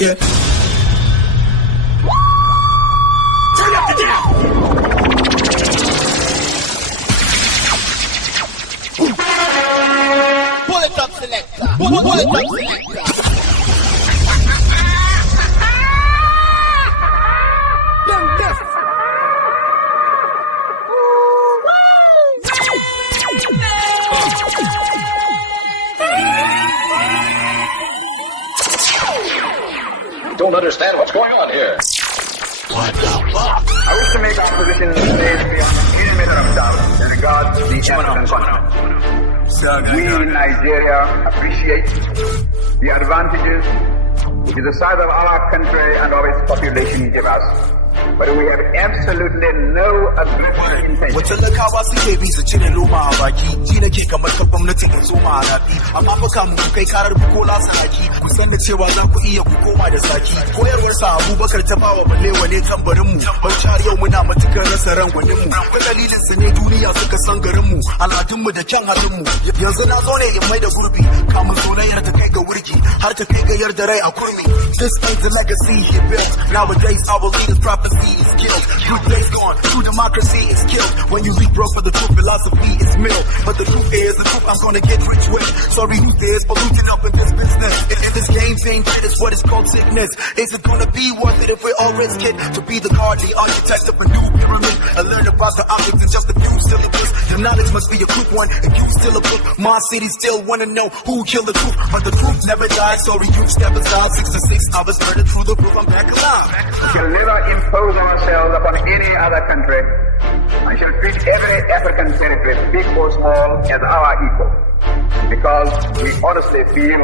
Yeah. Turn up the down. Pull it up, selector. Pull it up, selector. Don't understand what's going on here. What the fuck? I wish to make our position beyond any matter of doubt in regards to the African continent. We in Nigeria appreciate the advantages which the size of our country and of its population give us. But we have absolutely no aggressive intention. Wata talakawa suke bi su cire loma a baki, ji nake kamar ta gwamnatin da zoma a rafi. Amma fa kamun ku kai karar ku ko lasa haki, ku san da cewa za ku iya ku koma da saki. Koyarwar sa Abubakar ta bawa balle wane tambarin mu. Bauchar yau muna matukar rasa rangwanin mu. Ko dalilin su ne duniya suka san garin mu, al'adun mu da kyan halin mu. Yanzu na zo ne in mai da gurbi, kamun sonayyar ta kai ga wurgi, har ta kai ga yarda rai a kurmi. This ain't the legacy he built. Nowadays our leaders prophecy is killed. True days gone, true democracy is killed. When you read broke for the true philosophy is milled. But the truth is, the truth I'm gonna get rich with. Sorry who is polluting up in this business. If this game ain't fit, it's what is called sickness. Is it gonna be worth it if we all risk it? To be the godly architect of a new pyramid and learn about the objects in just a few syllables. Your knowledge must be a quick one and you still a book. My city still wanna know who killed the truth. But the truth never dies. Sorry you step aside. 6 to 6 hours murdered through the roof. I'm back alive. We'll never impose ourselves upon any other country and shall treat every African territory, big or small, as our equal. Because we honestly feel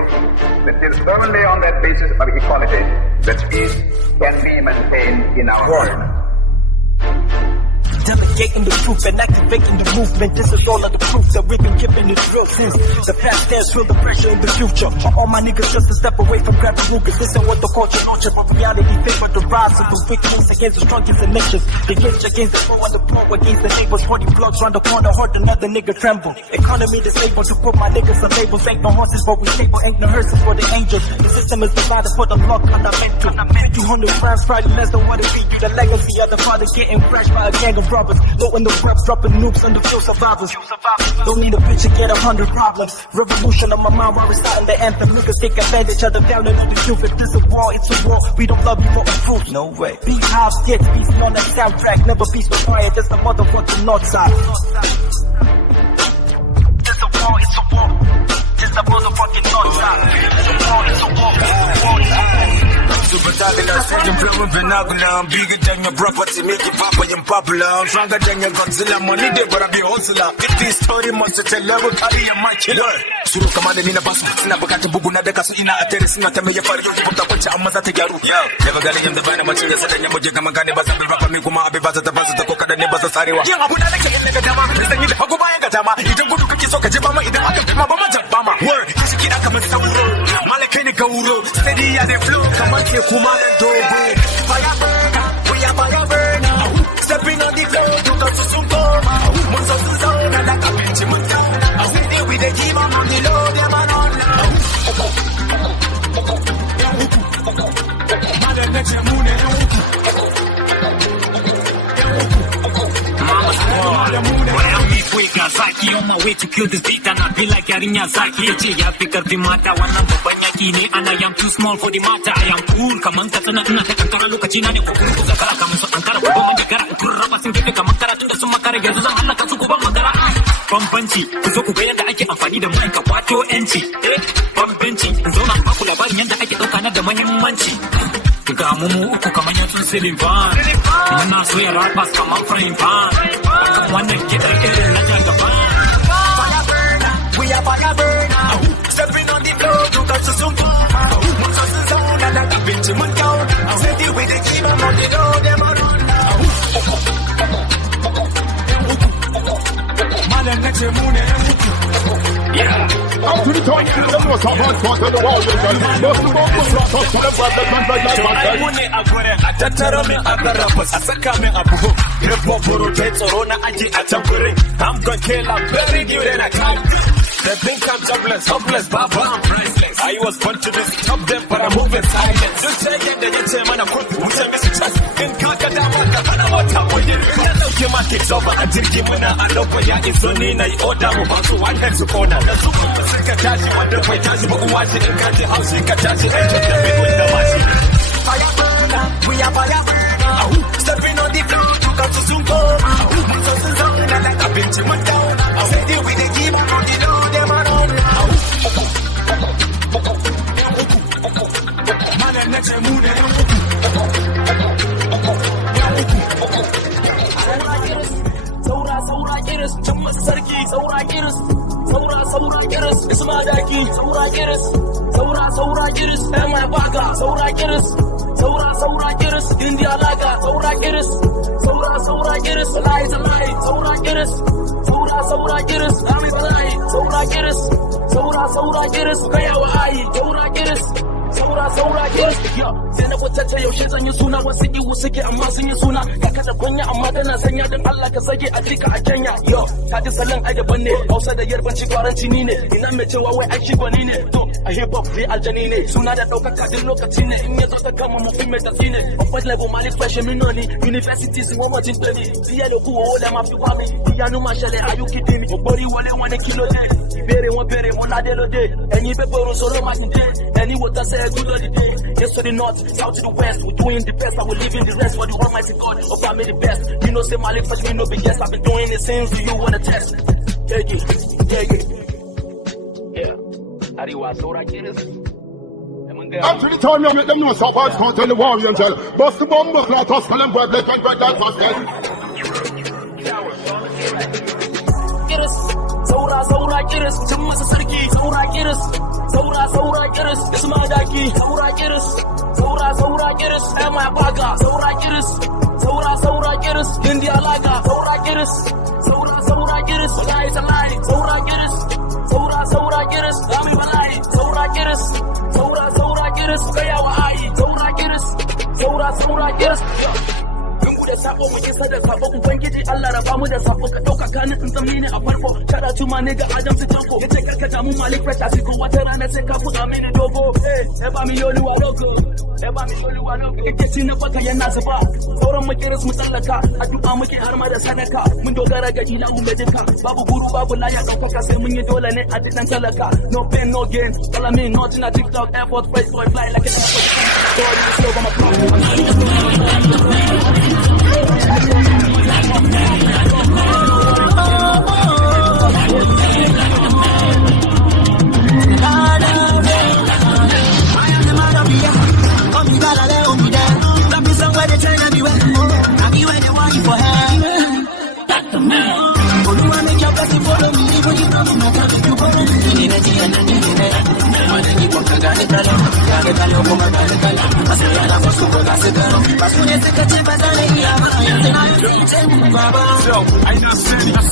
that it is only on that basis of equality that peace can be maintained in our world. Delegating the truth and activating the movement. This is all of the proof that we've been given the drill since the past tense. Feel the pressure in the future. All my niggas just a step away from grabbing hookers. This ain't what the culture launches, but reality favor the rise of the weaklings against the strongest and nations. The gates against the poor and the poor against the neighbors. 40 bloods round the corner, hard another nigga tremble. Economy disabled to put my niggas on labels. Ain't no horses, but we stable. Ain't no hearses for the angels. The system is designed to put the luck on the mental. 200 grams, probably less than what it be. The legacy of the father getting crashed by a gang of robbers. Low in the reps, dropping noobs on the few survivors. Don't need a bitch to get 100 problems. Revolution on my mind while reciting the anthem. Niggas take advantage of the violence of the youth. If this a war, it's a war. We don't love you for a proof. No way. Beat house, get peace on that soundtrack. Never peace but fire, just a motherfucking north side. It's a war, it's a war. Just a motherfucking north side. It's a war, it's a war. I'm bigger than your property, make you papa and popular. I'm stronger than your Godzilla, money there, but I be hustler. If this story must tell level, carry my killer. Suru kamane mina basu, sina bakata buguna de kasu ina atere sina teme ya fari yoki buta kwacha amaza te garu. Never gali yam the vine machinga sa danya boje kama gane basa bil rapa mi kuma abe basa ta basa ta koka da ne basa sarewa. Yang abu da nake yin daga dama, sai ni da hagu bayan ga dama. Idan gudu kake so ka je mama idan aka kuma ba majan bama. Word, kishi kida kamar sauro. Malaka ne gauro, steady ya the flow kamar ke kuma dogo. Fire burner, we are fire burner. Stepping on the floor, you got to soon come. Most of the zone, and I can pinch him down. I see they with the team, I'm on the low, them and on now. Mother, let your moon on my way to kill this beat and I feel like Miyazaki. Ya fi karfi mata wannan babban yaki ne and I am too small for the matter. I am cool kaman ka sana ina ta kankara lokaci na ne ko kuma kuka kara kaman su ankara ko ban magara turun raba sun gefe kaman karatun da sun makara yanzu zan halaka su ko ban magara. Bambanci ku zo ku ga yadda ake amfani da mai ka kwato yanci. Bambanci in zauna ba ku labarin yadda ake dauka na da muhimmanci. Ga mu uku kaman yatsun silifan ina so ya rapas kaman frame pan wannan kiɗan irin na jagaban. We are fire burner. Stepping on the floor, you got to soon come. Once us is on, and I got bitch in my town. Steady with the keep on the door, them on now. Man, and let your moon. Yeah. the time, them know some hard part of the wall. But the bomb was not up to the problem. I want it, I got it. I just tell me, I got it. I said, come in, Abu. You're a photo, it's a rona, I get a temporary. I'm gonna kill, I'm very good, and I can't. The thing comes jobless, hopeless, Baba, I'm priceless. I was born to this, stop them, but I'm moving silent. Just say them, they get them, and I'm quick, who's a message? In Kakadama, and I'm out of way. I my kicks over, I did give me now, I know where you're in Sonina, you order, but so one head to corner. The super secretary, what the way does you watch it in country house, you can touch it, and just the big window machine. Fire burner, we are fire burner. Stepping on the floor, you got to zoom home. So down, and like a bitch, you went down. I said, deal with the keep on the door, them are on. Man, and next mood, Saura Kiris, Jumma Sarki, Saura Kiris, Saura Kiris, This Madaki, Saura Kiris, Saura Kiris, Abubakar, Saura Kiris, Saura Kiris, India Laga, Saura Kiris, Saura Kiris, Lies and Light, Saura Kiris, Saura Kiris, Ami Balai, Saura Kiris, Saura Kiris, Kayawa Ai, Saura Kiris. Saura Kiris, yo, sai na kwatanta yaushe zan yi suna wasu iwu suke amma sun yi suna kaka da kunya amma tana sanya don Allah ka sage a jika a Kenya, yo, ta ji salon ai daban ne, Hausa da Yarbanci Gwaranci ni ne, ina mai cewa wai ai shi gwani ne, to a hip hop fi aljani ne, suna da ɗaukaka duk lokaci ne, in ya zo ta kama mafi mai tafi ne, babban level MalikFresh minoni, universities in wamacin tani, biya da kuwa wole ma fi kwami, biya numa shale a yuki dini, bori wale wani kilo ne, ibere wọn bere wọn ládé lóde, ẹni bẹ́ẹ̀ bọ̀rọ̀ sọ̀rọ̀ máa ti dé, ẹni wò ta sẹ́ good on the day. Yes to the north, south to the west. We're doing the best, I will live in the rest. For the Almighty God, of I made the best. You know, say MalikFresh, me no be yes. I've been doing it since you wanna test. Take it. Yeah. Arewa, Saura Kiris. After the time, you make them know so far as can't tell the warriors. Bust the bomb, bust like us, and bread, like and bread, like us. Saura Kiris, Jumma Sarki, Saura Kiris, Saura Kiris, This Madaki, Saura Kiris, Saura Kiris, Abubakar, Saura Kiris, Saura Kiris, India Laga, Saura Kiris, Saura Kiris, Lies and Light, Saura Kiris, Saura Kiris, Ami Balai, Saura Kiris, Saura Kiris, Kayawa Ai, Saura Kiris, Saura Kiris. Da sabo mu kisa da sabo ubangiji Allah raba mu da sabo ka dauka kanin in zamni ne a farko kada tuma ne ga Adam su tanko yace karka damu MalikFresh a cikin wata rana sai ka kuda mini dogo ba mi yoli wa logo kike ci na baka yana zuba sauran mu kiris mu tsallaka addu'a muke har ma da sadaka mun dogara ga gida mu da duka babu guru babu laya daukaka sai mun yi dole ne a dinan talaka no pain no gain all I mean nothing a TikTok airport face boy fly like a God is slow on my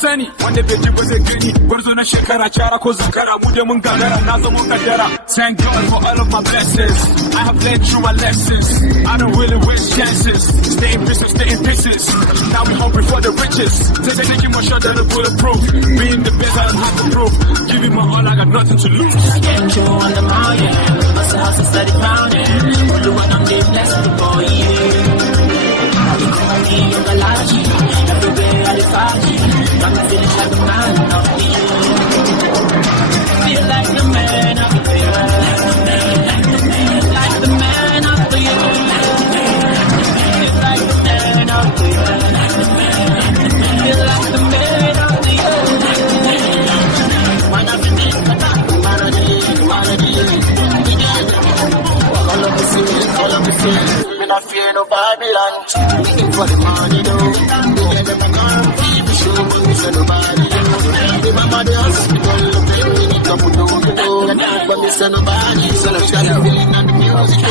sani wanda bai ji ba zai gani gwarzo na shekara cara ko zakara mu da mun gagara na zama kaddara thank God for all of my blessings I have learned through my lessons I don't really waste chances stay in business stay in pieces now we hungry for the riches take a more shot than a bulletproof being the best I don't have to prove giving my all I got nothing to lose I get you on the mountain must have to steady pounding all the one on the blessed the boy I be calling you the laji everywhere I party I'm feeling like a man of the year. Feel like the man of the year. Like the man of the year. Feel like the man of the year. Feel like the man of the year. Man of the year. Man of the year. All of the city. Me not fear no Babylon. Waiting for the money though. We get them gone. So nobody remember the hospital we need to put on the door but me say nobody so I'm trying to feeling at the music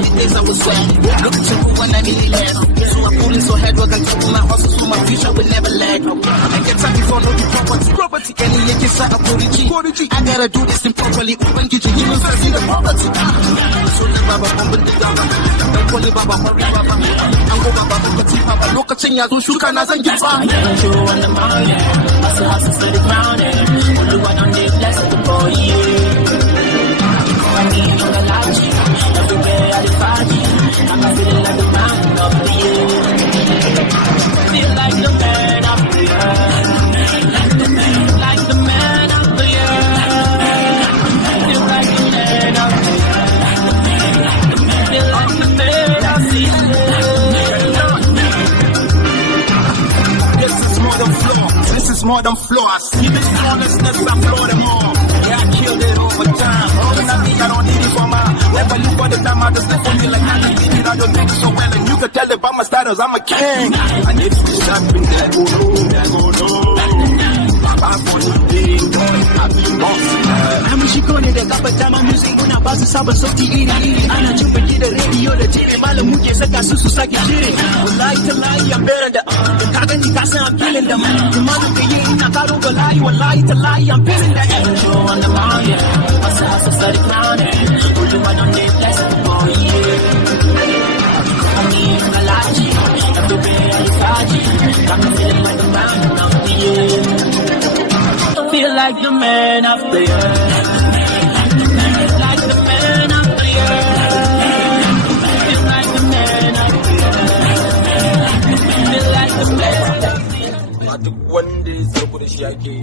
the days I was sad look to when I really left so I'm pulling so hard work and keeping my hustle so my future will never lag I get time before no property can you sa a kuriji. I gotta do this in properly. Ubangiji, you know, see the poverty. So the baba bombing the dama. Don't call it baba, hurry baba. Ango baba, lokacin baba. Lokacin ya zo shuka na zan girba. Never show on the mountain. Hustle steady grounded. Only one on the bless the boy, I mean, on the lodge. Everywhere I find you. I'm feeling like the man of the year. Feel like the man of the year. Like the man of the year. Feel like the man of the year. Feel like the man of the year. This is more than floor. This is more than floor. I see this flawlessness, I floor them all. Yeah, I killed it over time. Rolling at me, I don't need it for my. Never leave for the time, I just live for me like I need it. I don't think so well, and you can tell it by my status, I'm a king. I need to be shopping, that go no. I'm for the big boy, I be boss. I'm shi kone da kafa dama music muna ba su sabon sauti iri ana jin baki da radio da tv malam muke saka su sake shiri wallahi tallahi I'm better da ka gani ka san I'm feeling da kuma da yi ina karo ga layi wallahi tallahi I'm feeling da show on the mountain hustle steady grounded only one on the bless the boy I mean on the lodge everywhere I find you I'm feeling like the man of the year feel like the man of the year like the man of the year feel like the man of the year feel like the man of the year duk wanda ya zargu da shi ake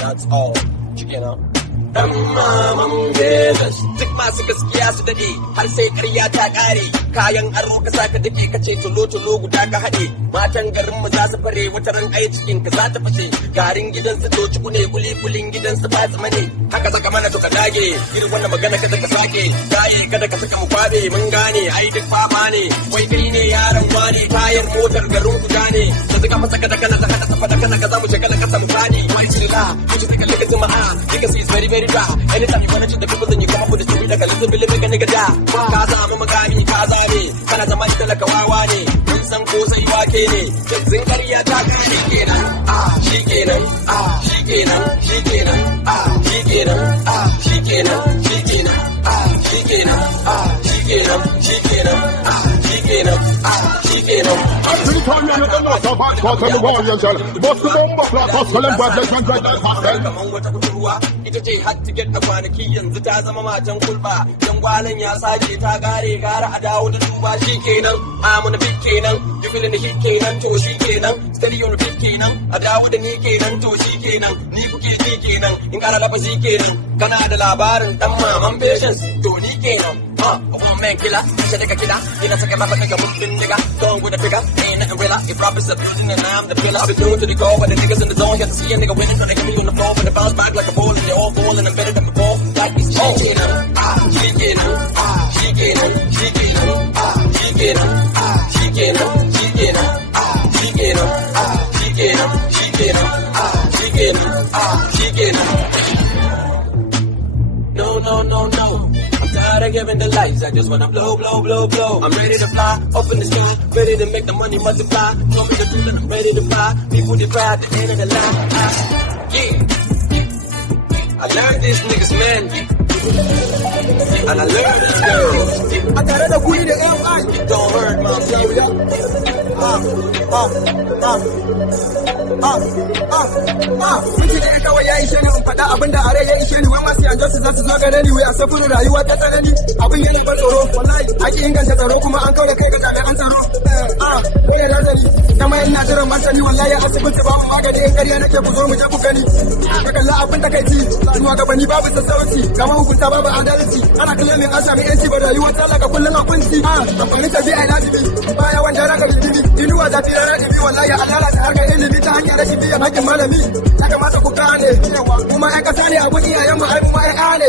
that's all shikenan duk masu gaskiya su dade har sai ƙarya ta ƙare kayan aro ka saka dake ka ce tolo guda ka haɗe matan garin mu za su fare wata ran ai cikin ka za ta fashe garin gidan su doci kune kulin gidan su ba ne haka saka mana to ka dage irin wannan magana kada ka sake dai kada ka saka mu kwabe mun gane ai duk fama ne wai kai ne yaron wani tayar motar garin ku gane da suka masa kada kana da hada safa da kana ka za mu je kada ka samu gani wai silla kuji ka kalle zuma because it's very very raw anytime you wanna to the people then you come up with a story like a little bit like a nigga da ka samu magani ka zabe kana zama ita laka wawa ne mun san ko sai wake ne yanzun ƙarya ta kare kenan shikenan shikenan shikenan shikenan shikenan shikenan shikenan shikenan shikenan shikenan shikenan Every time you hear the noise of hot pot on the wall, you tell bust the bomb up like hustle and bad like one ita ce har tiket a kwanaki yanzu ta zama matan kulba dan gwalan ya sace ta gare gara a dawo da duba shikenan amuna big kenan you feeling the hit kenan to shikenan steady on the beat kenan a dawo da ni kenan to shikenan ni kuke ji kenan in kara lafazi kenan kana da labarin dan maman patience to ni kenan one man killer shadaka killer ina saka maka daga mutum nigga going with a figure ain't nothing real if rap is a building and I'm the pillar I've been doing to the core but the niggas in the zone get to see a nigga winning so they can be on the floor when they bounce back like a ball and they all falling and better than before like it's shikenan shikenan shikenan shikenan shikenan shikenan shikenan shikenan shikenan shikenan shikenan no I'm tired of giving the lights I just wanna blow I'm ready to fly up in the sky ready to make the money multiply told me to do that I'm ready to fly people they cry at the end of the line I learned these niggas man and I learned these girls I got it with the L.I. It don't hurt my Miki da kawai ya ishe ni in faɗa abin da are ya ishe ni wai masu yanzu su za su zo gare ni wai a safurin rayuwa ta tsanani abin yana ban tsoro wallahi ake inganta tsaro kuma an kaura kai ga jami'an tsaro wani nazari da mai ina jiran masani wallahi asibiti babu magani in ƙarya nake ku zo mu je ku gani ka kalla abin da kai ci zuwa gabani babu sassauci gama hukunta babu adalci ana kallon mai an sami yanci ba rayuwar talaka kullum a kunci amfani tafi a lajibi baya wanda raka bibibi inuwa zafi rana ɗibi wallahi a lalata harkar ilimi ta hanyar rashin biyan hakkin malami ya kamata ku gane kuma ƴan ƙasa ne abun iyayenmu ai mu ƴaƴa ne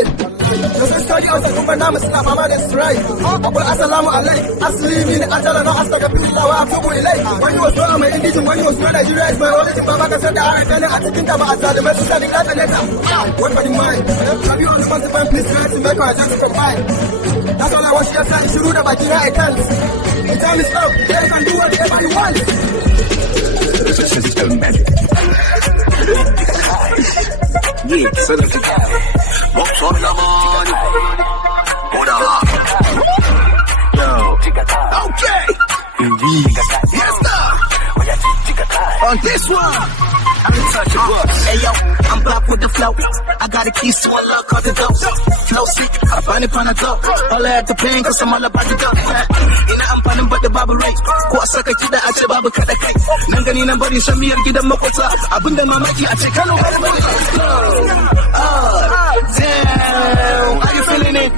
da sun study outside kuma namu suna fama da strike akwai assalamu alaikum aslimi ne ajala na astagfirullah wa atubu ilai wani wasu a mai indijin wani wasu na Nigeria is my origin ba ka san da ana ganin a cikin ta ba a zalimai su sani ɗata neta what for the mind have you responsible please try to make our just combine that's all I want you to say shiru da baki na I can't the time is up they can do whatever you want This is his own magic. on this one. Hey yo, I'm back with the flow. I got the keys to unlock all the doors. Flow sick, I find it on the top. All I have to pay, cause I'm all about the dough. Ina amfanin but the babu rai. Ko a saka kida a ce babu kada kai. Nan gani nan bari shan miyar gidan makwata. Abinda mamaki a ce Kano ba da damn, how you feeling it?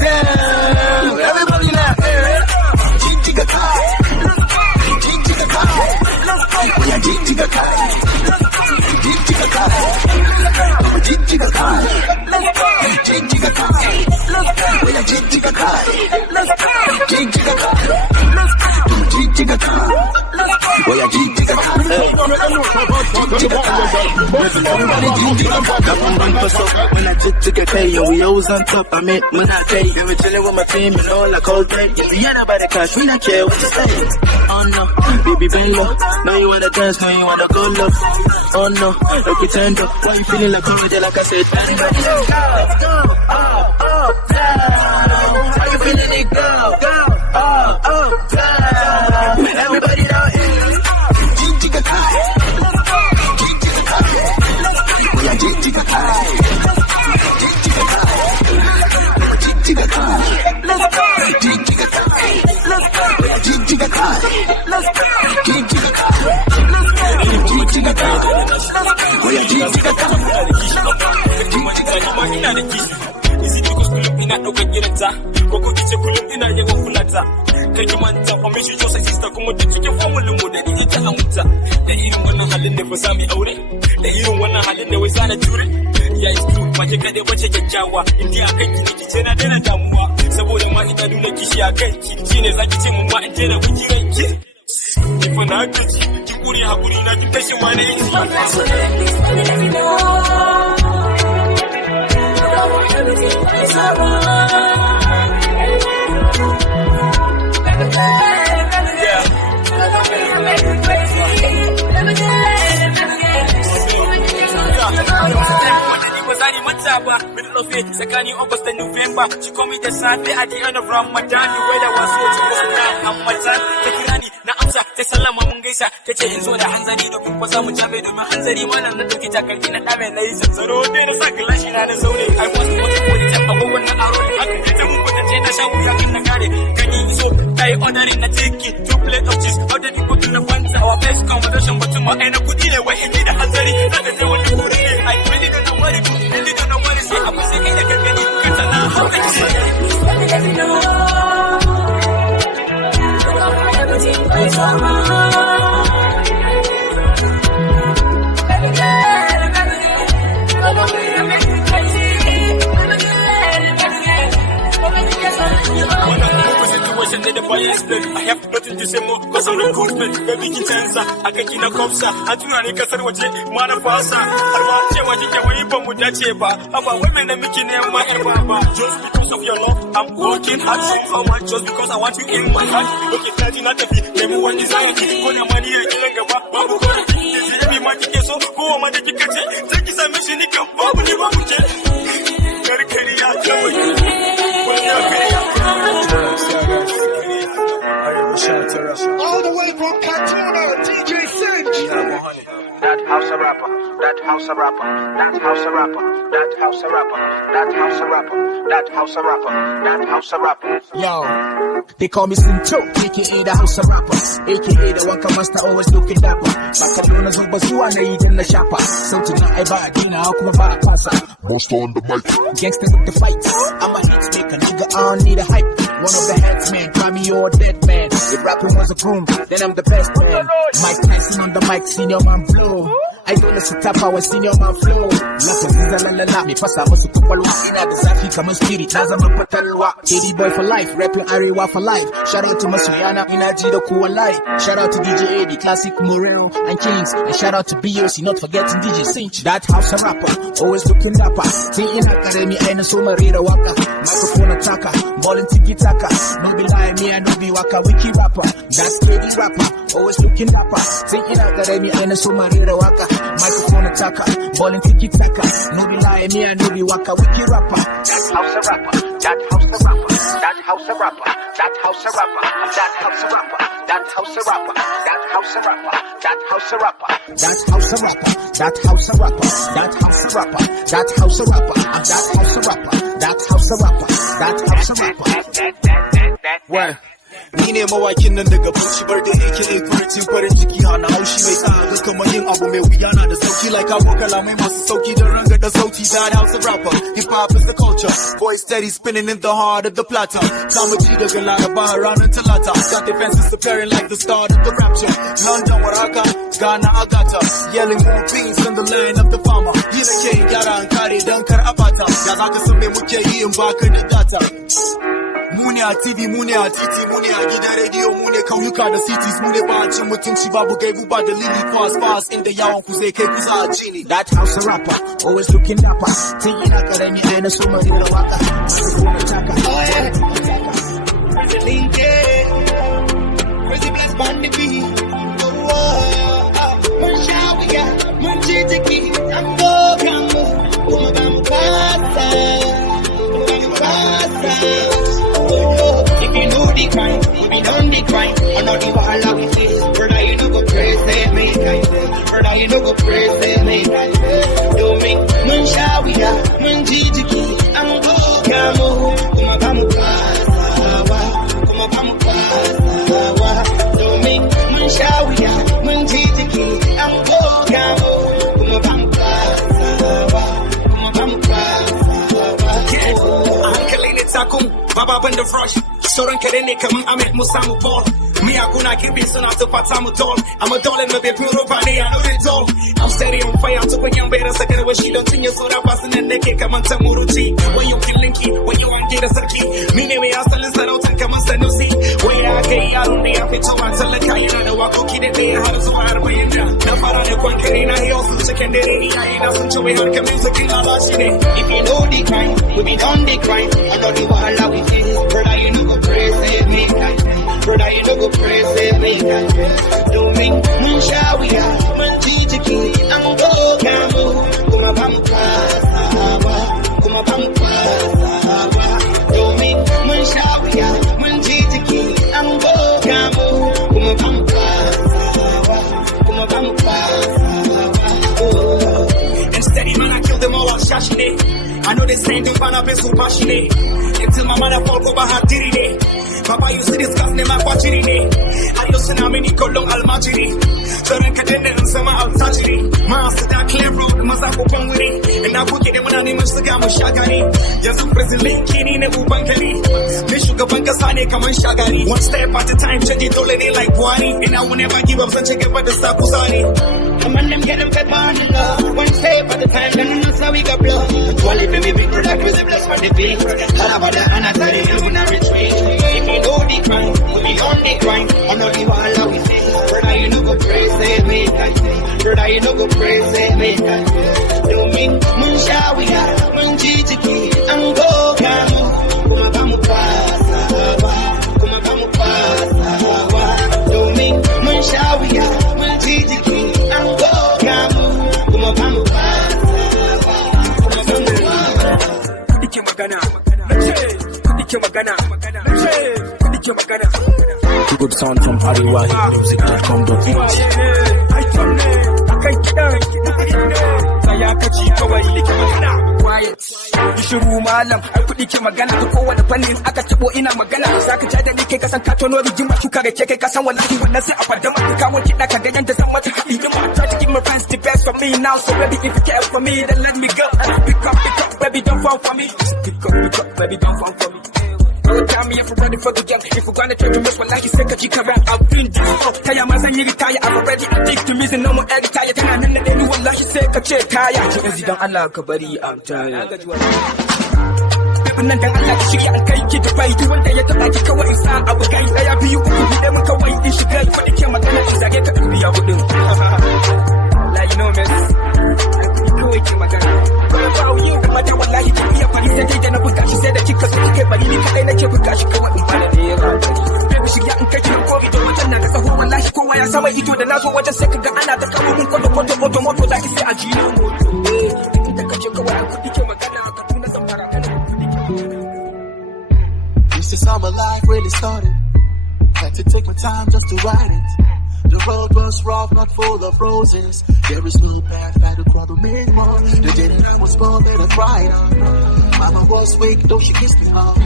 Damn, everybody now. Jigga kai. Jigga kai. We are Jigga kai. Jigga kai. Jigga kai. Jigga kai. We are Jigga kai. Jigga kai. Jigga kai. We are Jigga kai. When I Jigga kai, yo, we always on top. I mean, when I pay, and we're chilling with my team and all like all day. In the end, about the cash, we not care what you say. Oh no, baby, bang low. Now you wanna dance, now you wanna go low. Oh no, don't pretend. Why you feeling like already, like I said, bang low. Let's go, down. How you feeling it, go, down. Everybody down here. Jigga kai. Jigga kai. We are Jigga kai. Jigga kai. Jigga kai. Let's go. Jigga kai. Let's go. We are Jigga kai. Let's go. Jigga kai. Let's go. Jigga kai. We are Jigga kai. Is it because kullum ina ɗaukar gidanta ko ko kice kullum ina yawan kulata kai ki manta fa mai shi sai sister kuma da kike formulin mu da ita a muta da irin wannan halin ne fa sami aure da irin wannan halin ne wai sana jure ya is true ma kika dai wace kyakkyawa indai akan ki ne kice na daina damuwa saboda ma ina nuna kishi a kai ki shine zaki ce mun ma in daina kuki ranki ki fa na gaji ki kuri hakuri na ki kashe wani everything is middle of it, Sakani August and November. She called me the Sunday at the end of Ramadan. The weather was so cold. I'm my time. Tekirani, na amsa, ta sallama mun gaisa. Tace in zo da hanzari da kuma samu jabe domin hanzari malam na dauki takalmi na dame na yi zanzaro. Dai na sa gilashi na zaune. I was not going to tap abubuwan na aro. Haka ta mun kwata ce na sha wuya kin na gare. Kan yi so, kai ordering na take 2 plates of cheese. How did you go to the one? Our best conversation, but to my end of good dinner. Why in the hanzari? Na ga wani kuri. I really don't know what it is. Really don't know what it is. I'm saying that can get it. How can you say that? Everything is I have nothing to say more cause I'm a good man. Baby ki canza aka kina komsa a tunani kasar waje mana fasa har ma cewa kike wai ban mu dace ba aba wai na miki ne ma ba just because of your love I'm working hard so much just because I want you in my heart. Okay kaji na tafi nemi wani zai ki ko da mani ya kiran gaba babu ko ki ma kike so ko ma da kike ce sai ki same shi ni kan babu ne babu ce karkari ya ce all the way from Katuna, DJ Cinch. That Hausa rapper, that Hausa rapper, that Hausa rapper, that Hausa rapper, that Hausa rapper, that Hausa rapper, that Hausa rapper. Yo, they call me Cincho, aka the Hausa rapper, aka the Waka Master, always looking dapper. Makadona zuba zuwa na yi na shapa. So tonight I buy a dinner, how come I buy a casa? Most on the mic. Gangsters with the fight. I'm a hit maker, nigga, I don't need a hype. One of the heads, man, call me your dead man. If rapping was a groom, then I'm the best man. Mike Tyson on the mic, senior man flow. I don't know to tap our senior man flow. Laka ziza la la la, me pasa musu kupalwa. Ina da zafi kamar spirit, na zama fatalwa. KD boy for life, rapping Arewa for life. Shout out to Masuyana, ina ji da kowa life. Shout out to DJ A, the classic Moreno and Kings. And shout out to BOC, not forgetting DJ Cinch. That Hausa rapper, always looking dapper. Think in academy, I know so marida waka. Microphone attacker, ballin' tiki-taka. No be lie, me I no be waka wiki rapper. That's KD rapper, always looking dapper. Think in academy, I know so marida waka. Microphone attacker, ballin' tiki-taka. No be lie, me I no be waka wiki rapper. That Hausa rapper, that Hausa rapper, that Hausa rapper, that Hausa rapper, that Hausa rapper, that Hausa rapper, that Hausa rapper, that Hausa rapper, that Hausa rapper, that Hausa rapper, that Hausa rapper, that Hausa rapper, that Hausa rapper, that Hausa rapper, that Hausa rapper. Well, ni ne mawakin nan daga Bauchi bar da yake farcin farin ciki hana haushi mai sa ga kamar yin abu mai wuya na da sauki like kawo kalamai masu sauki da ranga da sauti that Hausa rapper. Hip hop is the culture, voice steady spinning in the heart of the platter. Kamaji daga Laraba ranar Talata, got the fences appearing like the start of the rapture. London waraka, Ghana Agata, yelling more beans in the lane of the farmer. Yi da ke gyara an kare dan kar abata, ya za ka san me muke yi in baka da data. Mune a TV, mune a titi, mune a gidan radio, mune kauyuka da cities, mune ba cin mutunci babu gaibu ba dalili fast inda yawon ku zai kai kusa a jini. That Hausa rapper, always looking dapper. Tun yana karami ai na so mu rera waka. Crazy Linke, crazy bless on the beat. Mun sha wuya, mun ji jiki, an goga mu, kuma ba mu fasa, If you know the crime, we be done the crime. I know the wahala we face. Brother, you know go praise it, make I say. Brother, you know go praise it, make I say. Don't make mun shawiya, mun jijiki, I'm go kamo. Kuma bamu kasawa, kuma bamu kasawa. Don't make mun shawiya, mun jijiki, I'm go kamo. Kuma bamu kasawa, kuma bamu kasawa. Hankalin takum, baba banda fresh. Sauran kare ne kaman Ahmed Musa mu ball. Miyaguna girbi suna tufata mu doll. I'm a doll and maybe pure body, I know it all. I'm steady on fire, I'm tupin yan bayar sakar wa shi don cinye saura basu nan nake kaman ta muruci. Wayo killinki, wayo an gida sarki. Ni ne mai asalin sarautar kaman Sanusi. Wai ya kai yaron da ya fito a tallaka yana da wakoki da ɗaya har zuwa 40 da. Na fara da kwankare na yau sun cikin dare iyaye na sun ci wai har kamin su kila lashi ne. If you know the crime, we be done the crime. I know the wahala we face. Brother, you know go praise it, make I say. Brother, you know go praise it, make I say. Don't make mun shawiya, mun jijiki, an go kamo. Kuma bamu kasawa, kuma bamu kasawa. Don't make mun shawiya, mun jijiki, an go kamo. Kuma bamu kasawa, kuma bamu kasawa. Instead, man, I kill them all, I'm shashing it. I know they saying do man, I've been so passionate. Until my mother fall over her dirty. Papa used to discuss them at watching it. I used to know many call long almajiri. So then kadene and sama al-tajiri. Master that clear road, masako pongwiri. And now put them on an image to gamu shagari. Yasu president kini ne ubankali. Mishuga bankasane kaman shagari. One step at a time, check it all in like Buhari. And I will never give up, so check it by the Sapusani. Come on, them get them fed by the love. One step at a time, then that's how we got blood. Well, if we big product, we bless for the beat. All about the anatomy, you will not retreat. If you know the crime, we be on the crime. I know the wahala we face. Brother, you know go praise it, make I say. Brother, you know go praise it, make I say. Don't mean mun shawiya, mun jijiki, an go kamo. Kuma bamu kasawa, kuma bamu kasawa. Don't mean mun shawiya, mun jijiki, an go kamo. Kuma bamu kasawa, kuma bamu kasawa. Dike magana, dike magana. Good sound from Arewa Music.com.vh. Shiru malam, ai kudi ke magana ta kowane fannin aka tabo ina magana. Zaka ja da ni kai kasan ka tono rigima shuka rake kai kasan wallahi wannan sai a fada maka kawo kiɗa ka ga yanda zan mata haɗi da mata to give my friends the best for me now. So baby, if you care for me, then let me go. Pick up, baby, don't fall for me. Pick up, baby, don't fall for me. Tell me if you're ready for the game. If we're gonna try to mess with like you said, cause you can rap. I've been this. Tell ya man, you retire. I'm already addicted to music. No more edit. Tell ya, tell ya, anyone like you said, cause you're tired. You don't allow kabari, I'm tired. Nan dan Allah ki shirya alkai da bai duk wanda ya taba ki kawai sa abu kai daya biyu uku bude maka wai din shiga ko dake magana ki zage ka biya kudin la you know mess kawai ki magana ba yi da mata wallahi ki iya fari sai dai na buga shi sai da kika so kai bari ni kai nake buga shi kawai in bada da yawa baby shirya in kai ki ko ido wajen nan ka sahu wallahi kowa ya sama ido da nazo wajen sai kaga ana da kamun kodo moto zaki sai a jina moto inda kace kawai kudi ke magana ka tuna zan fara kana Used to summer ride it. The road was rough, not full of roses. There is no path that the crowd made more. The day that I was born, that I cried out. Mama was weak, though she kissed me out.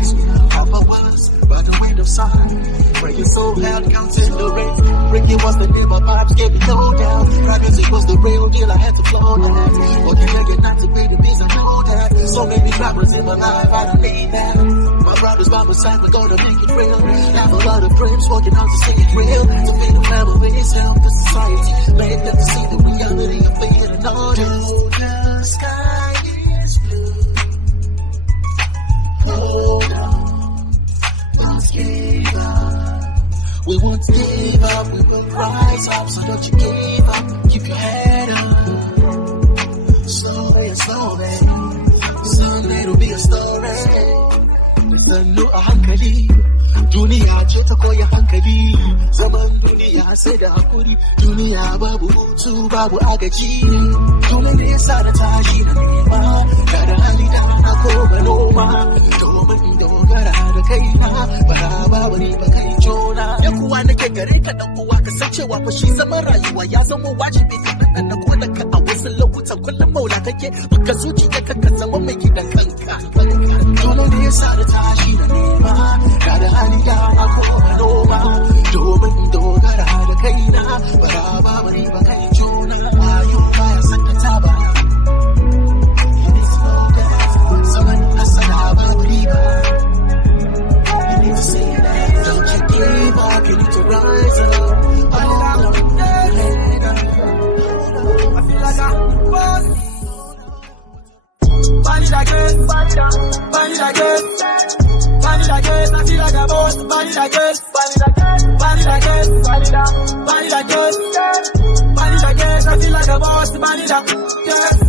Papa was by the window side, praying so hard, counting the rain. Ricky was the name of Pops, gave it no doubt. Rap music was the real deal, I had to flow that. But you never not to be the biz, I know that. So many rappers in my life, I don't need that. My brothers by my side, we're gonna make it real. Have a lot of dreams, working out to see it real. To be the memories, help the society. Make them see the reality of being an artist. The sky is blue. Hold on, don't give up. We won't give up, we will rise up. So don't you give up, keep your head up. Slowly and slowly, soon it'll be a story. Sannu a hankali, duniya ce ta koya hankali. Zaman duniya sai da hakuri, duniya babu hutu babu agaji. Domin da yasa na tashi na nema, kada hali da na koma noma. Domin dogara da kaina, bara ba wani ba kai jona. Yan uwa nake gare ka dan uwa ka san cewa fa shi zaman rayuwa ya zama wajibi ka dan ko da ka a wasu lokutan kullum maula kake baka zuciya ka zama mai gidan kanka. Domin da yasa na tashi na nema, kada hali da na koma noma. Domin dogara da kaina, bara ba wani ba kai jona. Ayo baya saka ta ba. Zaman hasada ba riba. You need to say that. Don't you give up, you need to rise up. I feel like I'm boss. Body like this, body like this. Body like this, I feel like a boss. Body like this, body like this. Body like this, body like this. Body like this, I feel like a boss. Body like this.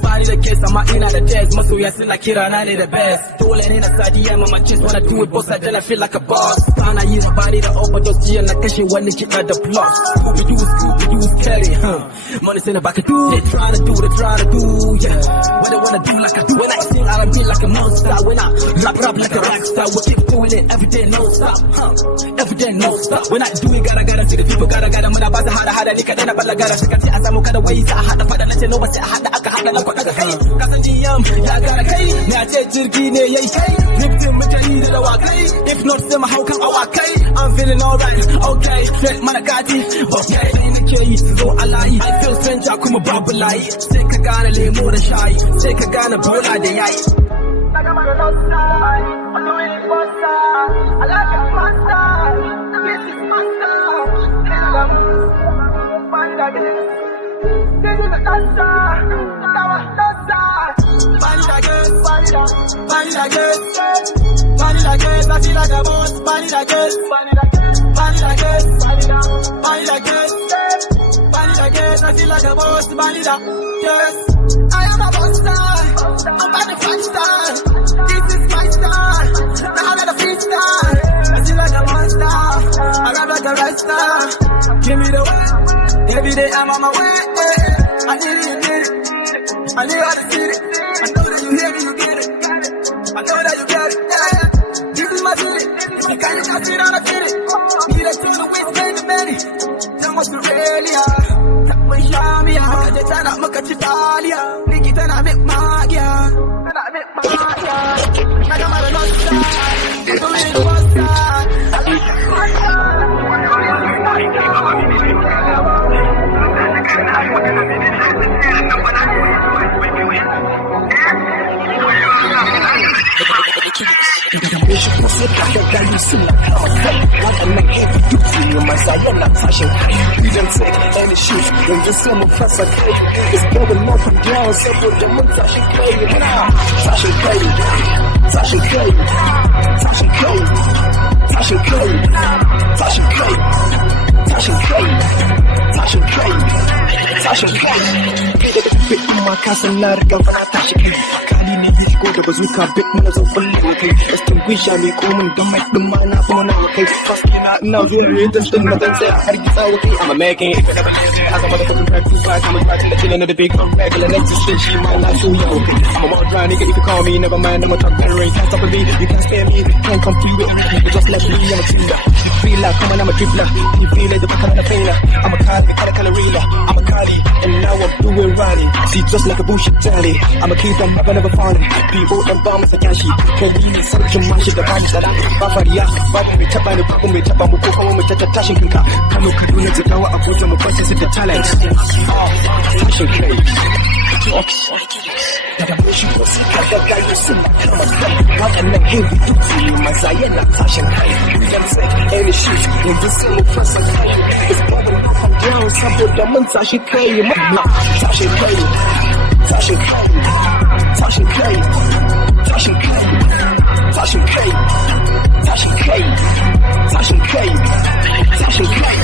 Body like this, I'm in at the test. Masoya sila kira na ne the best. Dole ne na sadiya mama chins wanna do it boss. I then I feel like a boss. Kana yin body da overdose jiya na kashe wani kiɗa da plus. Scooby Doo, Kelly, money's in the back of do. They try to do, yeah. What they wanna do like I do. When I sing R&B like a monster. When I rap like a rock star. We keep doing it every day, no stop, every day, no stop. When I do it, gotta see the people, gotta muna ba su hada ni kaɗai na balagara. Suka ce a samu kada wai za a hada fada na ce no ba sai a hada aka hada na kwaɗa ga kai. Kasan jiyam ya gara kai, na ce jirgi ne yayi kai. Liftin mutane da dawakai, if not sai mu hau kan awakai. I'm feeling alright, okay, set mana kati, okay. Sai nake yi su zo a layi, I feel center kuma babu layi. Sai ka gane lemo da shayi, sai ka gane bola da yayi. Like I'm on the low side, I'm doing it for side. I like it my style, this is my style. Body like this, this is a dancer. Dawah dancer. Body like this, body like this. Body like this, I feel like a boss. Body like this, body like this. Body like this, body like this. Body like this, I feel like a boss. Body like this. I am a boss star, I'm by the fight star. This is my style, now I'm at a freestyle. I feel like a monster, I rap like a rock star. Give me the way, every day I'm on my way. I need it, I need how to see it. I know that you hear me, you get it. I know that you get it, yeah. This is my city, if you can't see it, I'll see it. Need a tool to withstand the many. Tell us the realia. Shamiya, kaje tana maka ci taliya, niki tana make magiya, I got my lost side, I'm doing it for side, any shoes, when the summer pass a cake, it's going up and down, so with the moon, Tasha Crazy, Tasha Crazy, Tasha Crazy, Tasha Crazy, Tasha Crazy, Tasha Crazy, Tasha Crazy, Tasha Crazy, Tasha Crazy. Big my cousin, not a gun, but I Tasha Crazy. ne ya shigo da bazuka bit na zo kulle wa kai extinguisher mai komin don mai din ma na bona wa kai haske na ina zuwa rhythm din na dan tsaya har gitsa wa kai I'm making it da balle I got motherfucking practice so I come and party the chillin' of the big regular next shit she might not show you okay I'm a more dry nigga if you call me never mind I'm a talk better can't stop me you can't spare me can't come through with anything but just let me I'm a killer you feel like come on I'm a dribbler you feel like the back of the painter I'm a color reeler I'm a Kali and now I'm doing running see just like a bullshit jelly I'm a keep them never falling people and bombs a gashi kalini sarkin mashi da bani tsara ba fariya ba mai taba ni ko mai taba mu ko kuma mu ta tashin kinka Kano Kaduna Jigawa Abuja mu kwasa su da talent tashin kai daga mishi ko sai ka ga gayi sun kama kai wadannan heavy duty maza yana tashin kai idan sai any shit in this little person kai is bubble up and down saboda mun tashi kai tashin kai tashin kai tashin kai tashin kai tashin kai tashin kai tashin kai tashin kai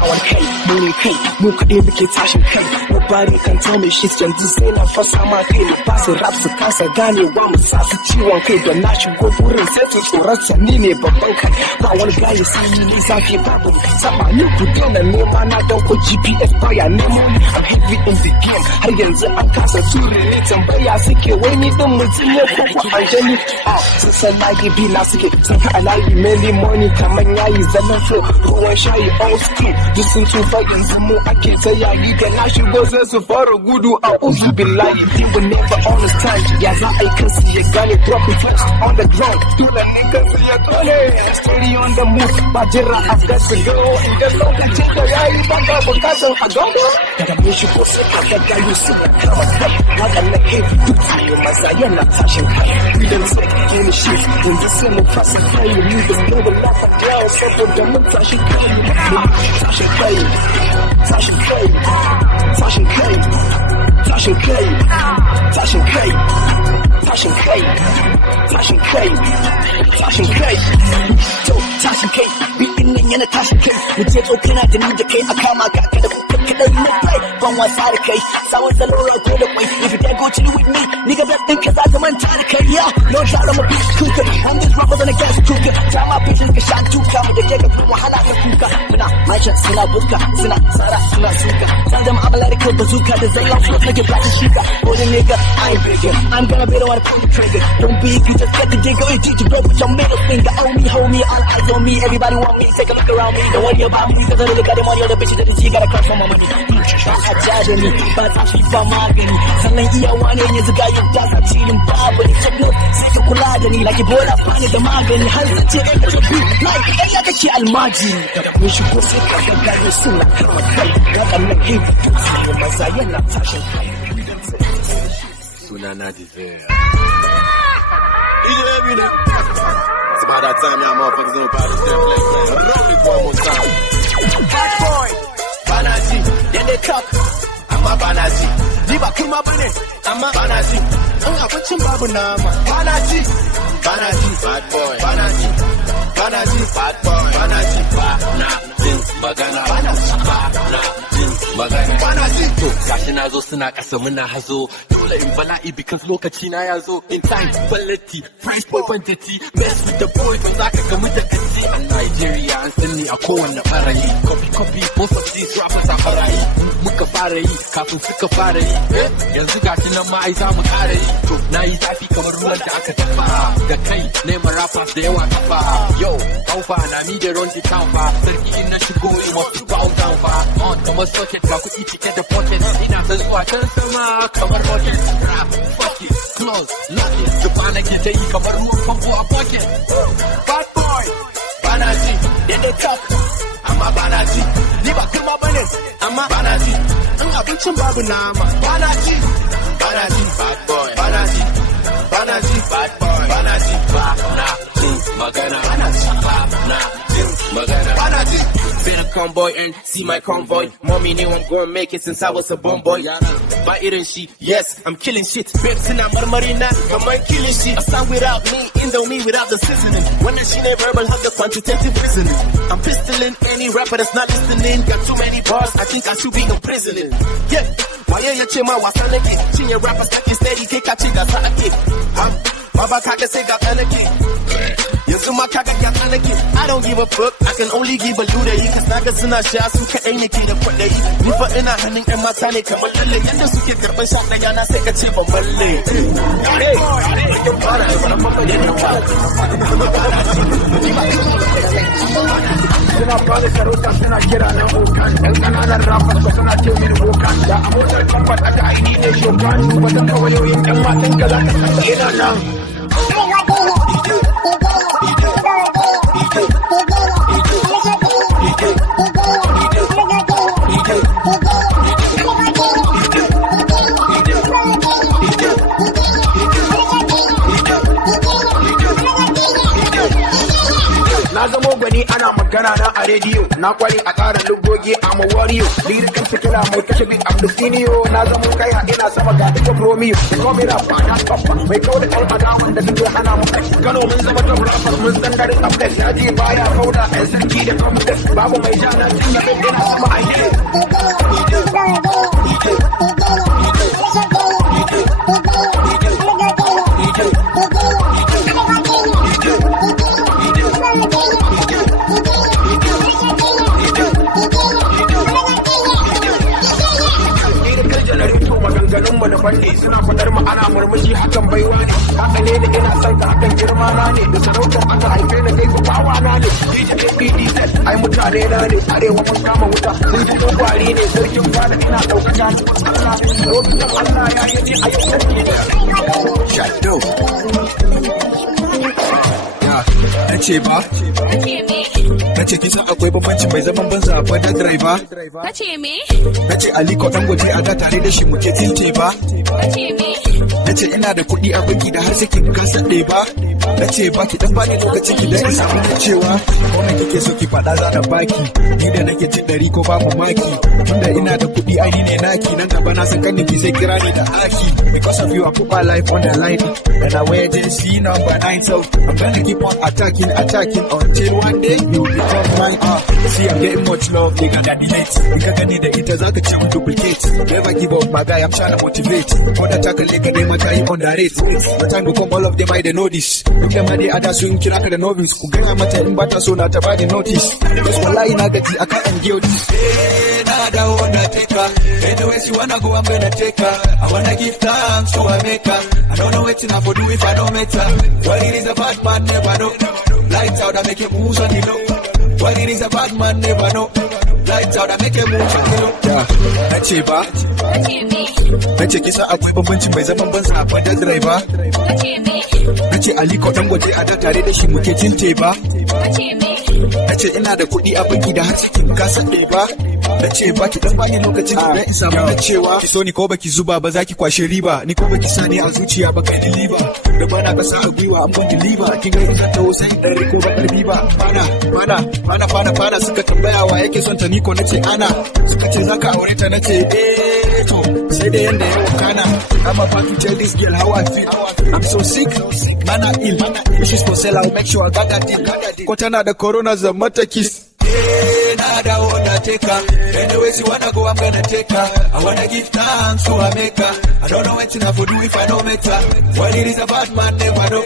bawar kai mune kai mu kaɗai muke tashin kai nobody can tell me shit yanzu sai na fasa ma kai na basu rap su kasa ganewa mu sa su ciwon kai da na shigo wurin sai su tsoron sani ne babban kai ba wani gaye sani ne zafi babu saba ni ku dena nema na don ko GPS baya nemo ni I'm heavy in the game har yanzu an kasa ture ne tambaya suke wai ni din mutum ne ko ku aljani sun san layi bi na suke sun fi alayi meli money kaman yayi zallan so ruwan shayi old school duk sun tufa yanzu mu ake ta yayi da na shigo sai su fara gudu a uzu billahi they will never understand ya za a yi kansu ya gane drop it first on the ground dole ne kansu ya gane steady on the move ba jira I've got to go idan lokacin da yayi ban ba bukatar a gaba daga mai shigo sai ka ga gayu suna kama kai wadannan heavy duk su maza yana tashin kai idan sai any shit yanzu sai mu fasa kai mu da global laugh and down saboda mun tashi kai tashin kai tashin kai tashin kai tashin kai tashin kai tashin kai tashin kai tashin kai to tashin kai bikin nan yana tashin kai mu je tsokana da ni da kai a kama ka da kadai na kai ban wasa da kai sawon salon ko da kwai if you dare go chill with me nigga best think ka za ta manta da kai yeah no doubt I'm a beast cooker I'm this rapper on a gas cooker jama bitches ka shan tuka mu da ke ka wahala ka kuka muna maisha suna buka suna tsara suna suka san da mu'amala da kai bazooka da zallan flow nake ba ta shika or the nigga I ain't breaking I'm gonna be the one to pull the trigger don't be you just get the digger and teach you bro with your middle finger on me hold me all eyes on me everybody want me take a look around me don't worry about me cause I really got the money on the bitches that you gotta crush for my money ba a jaje ni ba ta fi ba magani sannan iya wane ne zuga yau da sa cikin babu ni tabno sai ka kula da ni like bola fani da magani har da ce in ka bi like kai ya kake almajiri daga mun shigo sai ka ga gano suna kama kai wadannan heavy sai maza yana tashin kai Sunana Deviper. It's about that time y'all motherfuckers know about this damn like that. Roll it one more time. Bad boy, Banaji, then they talk. I'm a Banaji. Diba Kuma Bane, I'm a Banaji. I'm a Bachin Babu Nama. Banaji, Banaji, bad boy, Banaji, Banaji, bad boy, Banaji, Banaji, Bagana, Banaji, Banaji, Banaji. To, gashi na zo suna kasa muna hazo. Dole in bala'i because lokaci na ya zo. In time, quality, price boy quantity. Mess with the boys when zaka gamu da kati. A Nigeria an sani a kowanne barayi. Copy, most of these rappers are barayi. Muka fara yi, kafin suka fara yi. Yanzu gashi nan ma ai za mu kara yi. To, na yi zafi kamar ruwan da aka dafa. Da kai, nema rappers da yawa kafa. Yo, Hausa na mi da run the town fa. Sarki in na shigo in wasu bow down fa. On kamar socket ga kuɗi cike da pocket. Ina san zuwa can sama kamar rocket. Rap, fuck it, close, lock it. Zuba na ke ta yi kamar ruwan famfo a pocket. Bad boy, Banaji, then they talk. I'm a Banaji, ni ba kuma bane, amma Banaji. An abincin babu nama. Banaji, Banaji, bad boy, Banaji, Banaji, bad boy, Banaji, Banaji, Magana, Banaji, Banaji, Magana, Banaji. Been a convoy and see my convoy. Mommy knew I'm gonna make it since I was a bomb boy. By eating shit, yes, I'm killing shit. Babes in a marmarina, come on killing shit. A song without me, Indomie without the seasoning. When the shit ain't verbal, have the quantitative reasoning. I'm pistoling any rapper that's not listening. Got too many bars, I think I should be imprisoning. Yeah. waye ya ce ma wasa nake cinye rappers kake steady kai ka ce da sa ake baba kaga sai ga nake yanzu ma kaga ya nake I don't give a fuck I can only give a ludayi cause naga suna sha su kaɗan yake da kwaɗayi ni fa ina hannun ƴan mata ne kamar lalle yadda suke karɓar sha ɗaya na sai ka ce ban balle suna fara sarauta suna kira na bokan ɗan ƙananan rappers ba suna ce mini bokan da a motar tabbas aka aini ne shokan wata kawayoyin ɗan matan ka za ta kasa ina nan na zamo gwani ana magana na a rediyo na kware a ƙara lugogi a mawariyo lirikan fitila mai kashe bin abdusiniyo na zamo kaya ina sama ga duka romeo komira fana kafa mai kawo da ɗan adaman da duk hana mu kano mun zama top rapper mun san garin abdes ya ce baya kauda ɗan sarki da kamdes babu mai jana tun da ina sama a yi maganganunmu da bande suna fadar mu ana murmushi hakan baiwa ne haka ne da ina son ka hakan girma na ne da sarautar aka haife na kai bawa na ne DJMixtape ai mutane na ne arewa mun kama wuta sun ji kwari ne sarkin fada ina daukaka ni lokacin Allah ya yi a yau sarki ne shadow nace ba nace kisa akwai bambanci mai zaman banza ba da driver nace me nace Aliko Dangote a da tare da shi muke tinte ba nace me nace ina da kuɗi a banki da har sakin ka sade ba nace ba ki dan bani lokaci ki dan samu cewa ko me kike so ki fada za na baki ni da nake cin dari ko babu maki tunda ina da kuɗi ai ni ne naki nan gaba na san kanin ki sai kira ni da aki because of you I put my life on the line and I wear this number 9 so I'm gonna keep on attacking until one day you become mine see I'm getting much love nigga that delete in ka gani da ita zaka ce mun duplicate never give up my guy I'm trying to motivate ko da tackle ka dai mata yi on the rate the time will come all of them I know this duk da ma dai ada sun kira ka da novice ku gaya mata in bata so na ta bada notice because wallahi na gaji akan an geo this na da wanda take her anyway she wanna go I'm gonna take her I wanna give thanks to her maker I don't know what I for do if I don't meet her what it is a bad man never know lights out I make it moves on the low what it is a bad man never know lights out I make it moves on the low nace ba nace kisa akwai bambanci mai zaman banza a da driver nace Aliko Dangote a da tare da shi muke tinte ba nace ina da kuɗi a banki da har cikin ka sade ba nace ba ki dan bani lokacin da in samu na cewa ki so ni ko baki zuba ba zaki kwashe riba ni ko baki sani a zuciya ba kai liba da bana kasa a gwiwa an ban liba kin ga ina ta sai dan riko ba karbi ba bana suka tambaya wa yake son ta ni ko nace ana suka ce zaka aure ta nace to sai da yanda ya wakana I'm about to tell this girl how I feel I'm so sick mana ill if she's for sale I'll make sure I got that deal ko tana da corona zan mata kiss na da wanda take her anyway she wanna go I'm gonna take her I wanna give thanks to her maker I don't know what I for do if I don't meet her what it is a bad man never know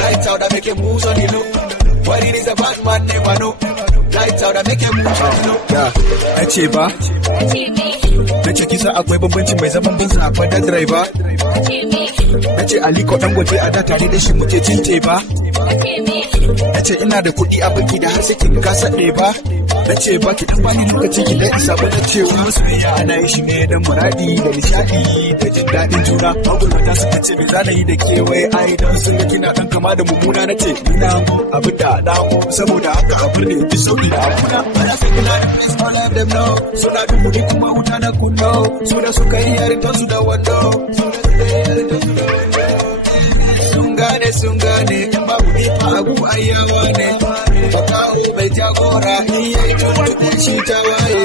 lights out I make it moves on the low what it is a bad man never know lights out I make it moves on the low nace ba nace kisa akwai bambanci mai zaman banza a da driver nace Aliko Dangote a da tare da shi muke tinte ba nace ina da kuɗi a banki da har sakin ka sade ba nace ba ki dan bani lokaci ki dan isa ba da cewa soyayya ana yi shi ne dan muradi da nishadi da jin dadin juna magulmata suka ce me zana yi da kewaye ai dan sun ga kina dan kama da mummuna nace ina abinda da mu saboda haka abin ne ki sauki da abuna ana sai kina da please all of them know suna da kuɗi kuma wuta na kunno su da suka yi yarin su da wando sun gane in babu ne fa abu ayyawa ne bakawo bai jagora in yayi tukun shi ta waye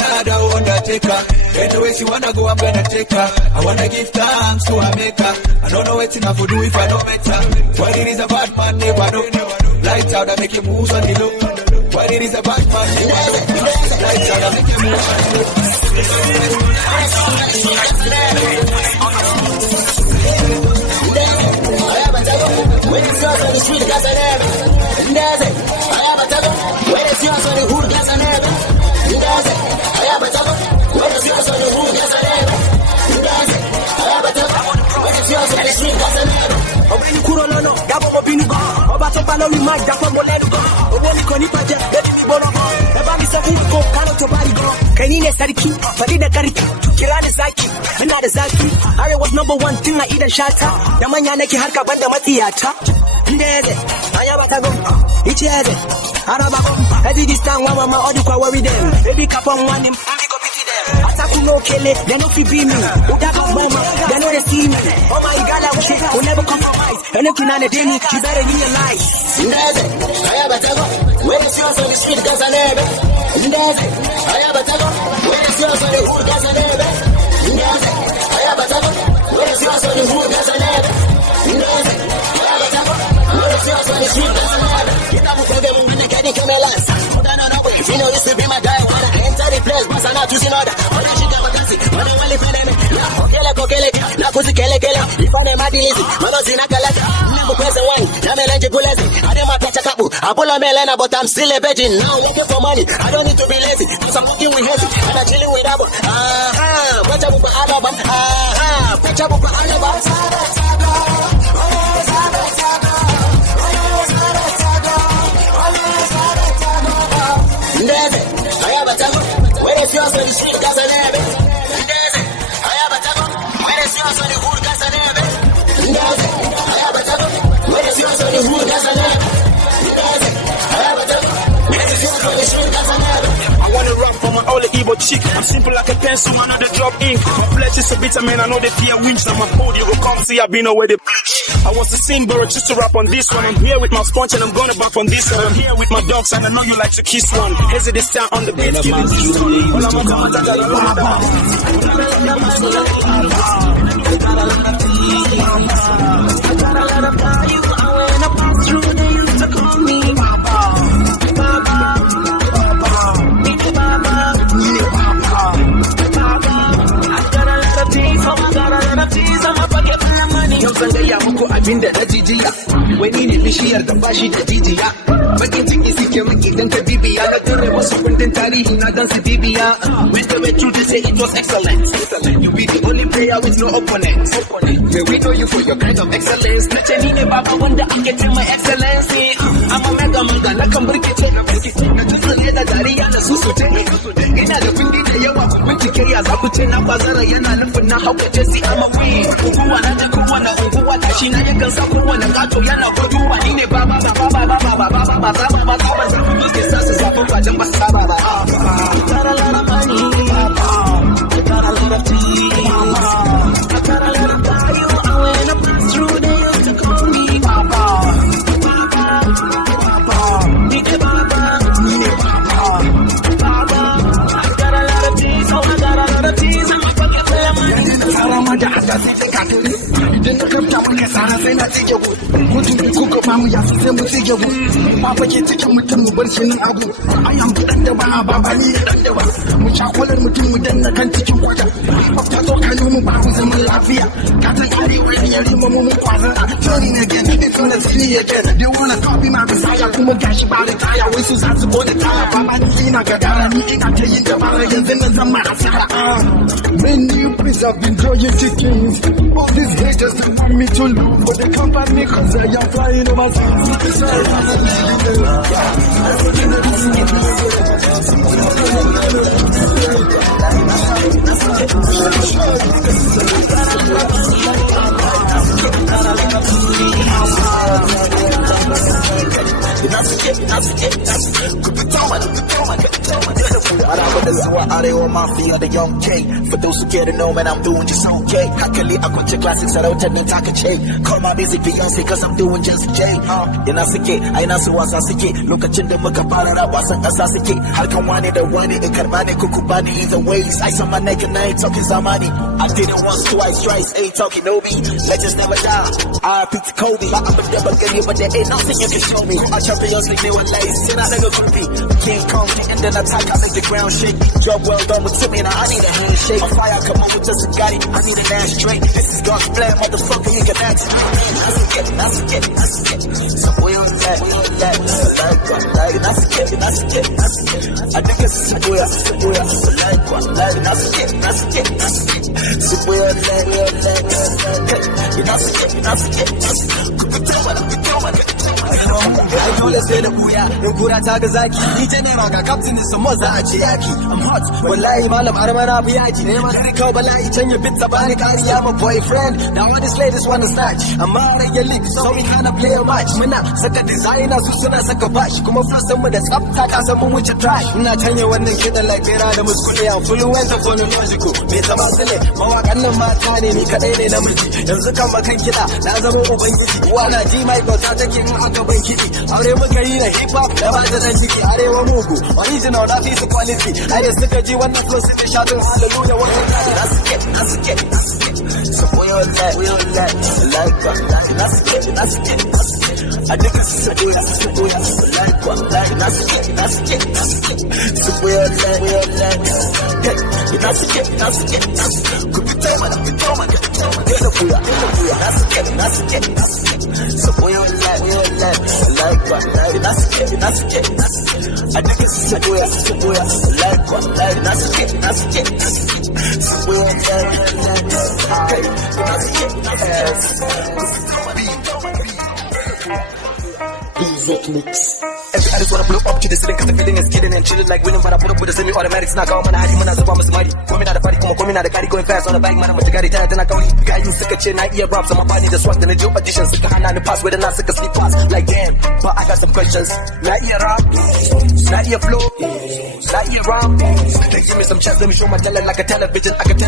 na da wanda take her anyway she wanna go I'm gonna take her I wanna give thanks to her maker I don't know what I for do if I don't meet her what it is a bad man never know lights out I make it moves on the low what it is a bad man never know lights out I make it moves on the low Gasanebe. Ndaze, Ayabatago, where is yours on the hood Gasanebe? Ndaze, Ayabatago, where is yours on the hood Gasanebe? Ndaze, Ayabatago, where is yours on the street Gasanebe? Obini Kurono, Gabo Obinugo, Obato Palo, we might Japan Molenugo, Oboni Konipaja, Baby Borogo, Nabami Sabuko, Kano Tobarigo, Kanine Sariki, Padina Kariki, Kirani Zaki, Minada Zaki. I was number one thing I eat and shata. Yamanya Neki Harka Banda Matiata. Ndeze, Ayabatago, Icheze, Arabago, I did this time, Mama, Odukwa worry them. Baby Kapon one him, Pico pity them. Ataku no Kele, they no fi be me. Udaka Mama, they know they see me. Oh my God, I will never compromise. And if you're not a Demi, you better realize. Ndeze, Ayabatago, where is yours on the street, Gasanebe? Ndeze, Ayabatago, where is yours on the hood, Gasanebe? Ndeze, Ayabatago, where is yours on the hood, Gasanebe? Ndeze, Ayabatago, where is yours on the street, Gasanebe? Get up with them when they get in Camelas. You know, used to be my guy. When I enter the place, but I'm not choosing order. When I shoot them, I can see. When I want to find them, Kokele, Nakusi Kele, if I'm a lazy, Manozina Kalata, Nibu Present One, Namelanji Bulezi, I don't want to touch a couple, Apollo Melena, but I'm still a virgin. Now looking for money, I don't need to be lazy, because I'm working with heavy, and I'm chilling with Abu. Watch out for Alaba, watch out for Alaba. Ndeze, Ayabatago, where is yours on the street, Gasanebe? Ndeze, Ayabatago, where is yours on the hood, Gasanebe? Ndeze, Ayabatago, where is yours on the hood, Gasanebe? Ndeze, Ayabatago, where is yours on the street, Gasanebe? I wanna rap for my only Igbo chick. I'm simple like a pencil, I know they drop ink. My flesh is a bitter man, I know they fear winch. On my phone, you will come see I've been away the bleach. I was to sing, but just to rap on this one. I'm here with my sponge and I'm gonna back on this one. I'm here with my dogs and I know you like to kiss one. Hezzy this time on the beat, give it this one. Abinda da jijiya wani ne bishiyar da bashi da jijiya bakin ciki suke maki dan ka bibiya na tare musu kundin tarihi na dan su bibiya when they went through they say it was excellent you be the only player with no opponent may we know you for your kind of excellence na ce ni ne baba wanda ake ce mai excellency I'm a mega manga na kan burkice na tsitsile da dariya na susute ina da kundi da yawa ku bincike ya za ku ce na bazara yana nufin na haukace si I'm a queen unguwa na da kowane unguwa tashi na yakan sa kowane gato yana guduwa ni ne baba ke sa su zafin fajin ba saba ba got a lot of money I got a lot of tea I got a lot of value and when I pass through they used to call me Baba ni ne Baba I got a lot of tea so I got a lot of tea so my pocket full of money Salama da haka sai ka tuni idan na kamta maka sara sai na tsige ku mutum da kuka mamu ya fi sai mu tsige ku ba fa ke cikin mutum mu bar shi nan abu ayan dan da ba ni dan da ba mu chakolar mutum mu danna kan cikin kwata ta zo kanu mu ba mu zaman lafiya ka ta arewa ya rima mu kwazan sorry ne again they gonna see again they wanna copy my desire kuma gashi ba da taya wai su za su bode taya ba ma ni ina gadara ni ina ta yin da ba yanzu nan zan ma asara many please have been enjoying chickens all these haters that want me to lose but they come back me cause I am flying overseas Arewa Mafia, the young K. For those who care to know, man, I'm doing just okay. Hakali, I got your classics, I don't tell me talk a J. Call my music Beyonce, cause I'm doing just J. Yana suke, aina su wasa suke. Lokacin da muka fara na wasan ƙasa suke. Harkan wani da wani, in karba ne kuku bani either ways. Ice on my neck and I ain't talking zamani. I did it once, twice, thrice, ain't talking no me. Legends never die. R.I.P. to Kobe. I'm a double game, but there ain't nothing you can show me. I champions like they were lazy, and I never could be. King Kong, and then attack, I make the ground shake. Job well done with Timmy, I need a handshake. On fire, come on with the Sagari, I need an ashtray. This is God's plan, motherfucker, you can ask. That's a kid. So we on that, that's a kid. I think it's a boy, that's a kid. So we on that, that's a kid. I dole sai da kuya in kura ta ga zaki ni ta ne ga captain din sun maza a ce yaki I'm hot wallahi malam armana bi yaki ne ma kar kawo bala'i can ya bitta bani kariya ma boyfriend now all these ladies wanna snatch amma rage leak so we kinda play a match muna saka designer su suna saka bash kuma fasan mu da tsafta ka san mun wuce trash ina canye wannan kidan like bera da muskule I'm fluent and phonological me zama sale mawakan nan mata ne ni kadai ne namiji yanzu kan makan kida na zama ubangiji wana ji mai bauta take in aka ban kiɗi aure muka yi da hip hop da ba ta dan ciki arewa mugu original na fi su quality ai da suka ji wannan flow su ta shafin hallelujah wannan that's it so we all that like that's it I think it's a boy like that's it so we all that that's it could be time and be time that's it so we all that like that's it I think it's a boy like that's it so we all that Dj Mix. Every artist wanna blow up to the ceiling cause the feeling is kidding and chilling like winning, but I put up with a semi-automatic snack on my hadi muna zuba musu mari komai na da fari kuma komai na da kari going fast on the bike mana mata gari tana tana kauri gayin suka ce na iya rap sama bani da swag da na jo audition suka hana ni pass with na suka sleep pass like damn but I got some questions na iya rap na iya flow na iya rap they give me some chance let me show my talent like a television I can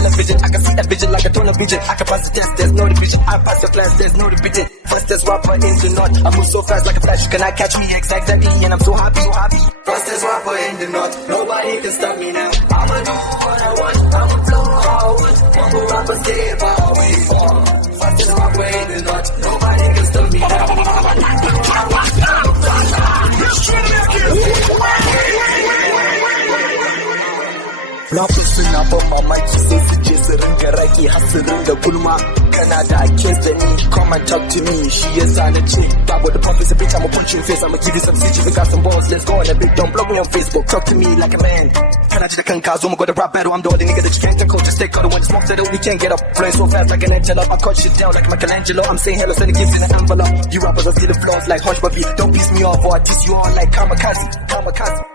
see that vision like a tunnel vision I can pass the test there's no division I pass the class there's no division fastest rapper in the north I move so fast like a flash you cannot catch me exactly and I'm so happy fastest rapper in the north nobody can stop me now I'ma do what I want I'ma flow how I want I'ma rapper stay far away fastest rapper in the north nobody can stop me now na fi suna ban mamaki sai su je su ringa rage har su ringa gulma kana da case da ni come and talk to me shi yasa na ce babu da pump is a bitch I'ma punch you in face I'ma give you some CG we got some balls let's go on a big don't block me on Facebook talk to me like a man kana ji da kanka zo mu go to rap battle I'm the only nigga that you can't tackle just take all the one smoke that we can't get up flying so fast like an antelope I cut shit down like Michelangelo I'm saying hello send the gifts in an envelope you rappers are stealing flows like Hush Puppy don't piss me off or I diss you all like kamikaze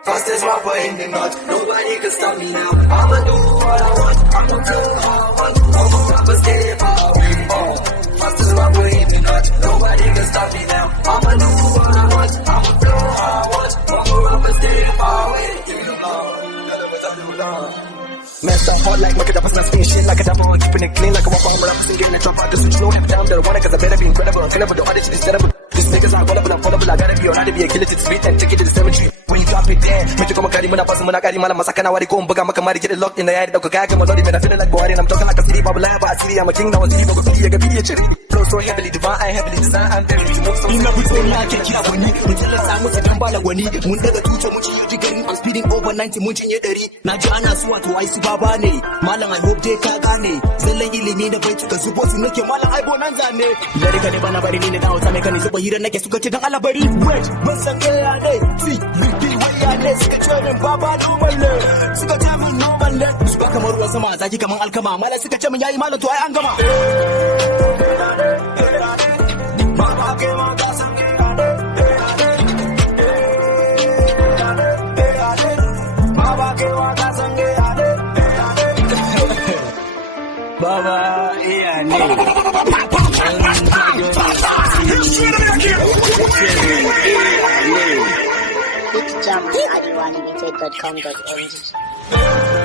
fastest rapper in the north nobody can stop me now I'ma do what I want I'ma do how I want I'ma rappers stay far away fastest rapper in the north nobody can stop me now I'ma do what I want I'ma do how I want I'ma rappers stay far away Man, start hard like Michael Dapa's not spinning shit like a double keeping it clean like a waffle but I'm still getting a drop out the switch no every time that I want it cause I better be incredible I can never do audition is terrible these niggas not vulnerable I'm vulnerable I gotta be on how to be a killer to the street and take it to the cemetery when you drop it there make you come kari muna pass muna kari malam masaka na wari ko buga maka mari get it locked in the air dauka kaya kama lodi man I feeling like boy and I'm talking like a city babu laya ba asiri I'm a king now asiri babu fili ga bidiyo cire flow so heavily divine I heavily design I'm very rich most ina fito na ke kira wani mun tallata mu ta dan bala wani mun daga tuce mu ci yi gari I'm speeding over 90 mun cinye 100 na ji ana suwa to ai su baba ne malam I hope dai ka gane zallan ilimi da bai tuka zubo su nake malam ai bonan zane dare ka ne bana bari ni da hausa mai kani zuba hira nake suka ce dan Allah bari wait mun san ya ne si big waya ne suka ce min baba duballe suka ce min normal ne su ba kamar ruwan sama zaki kaman alkama malam suka ce min yayi malam to ai an gama baba ke ma ka san baba ke ma ka san Baba, yeah, no. This jam at ArewaMixtape.com.ng.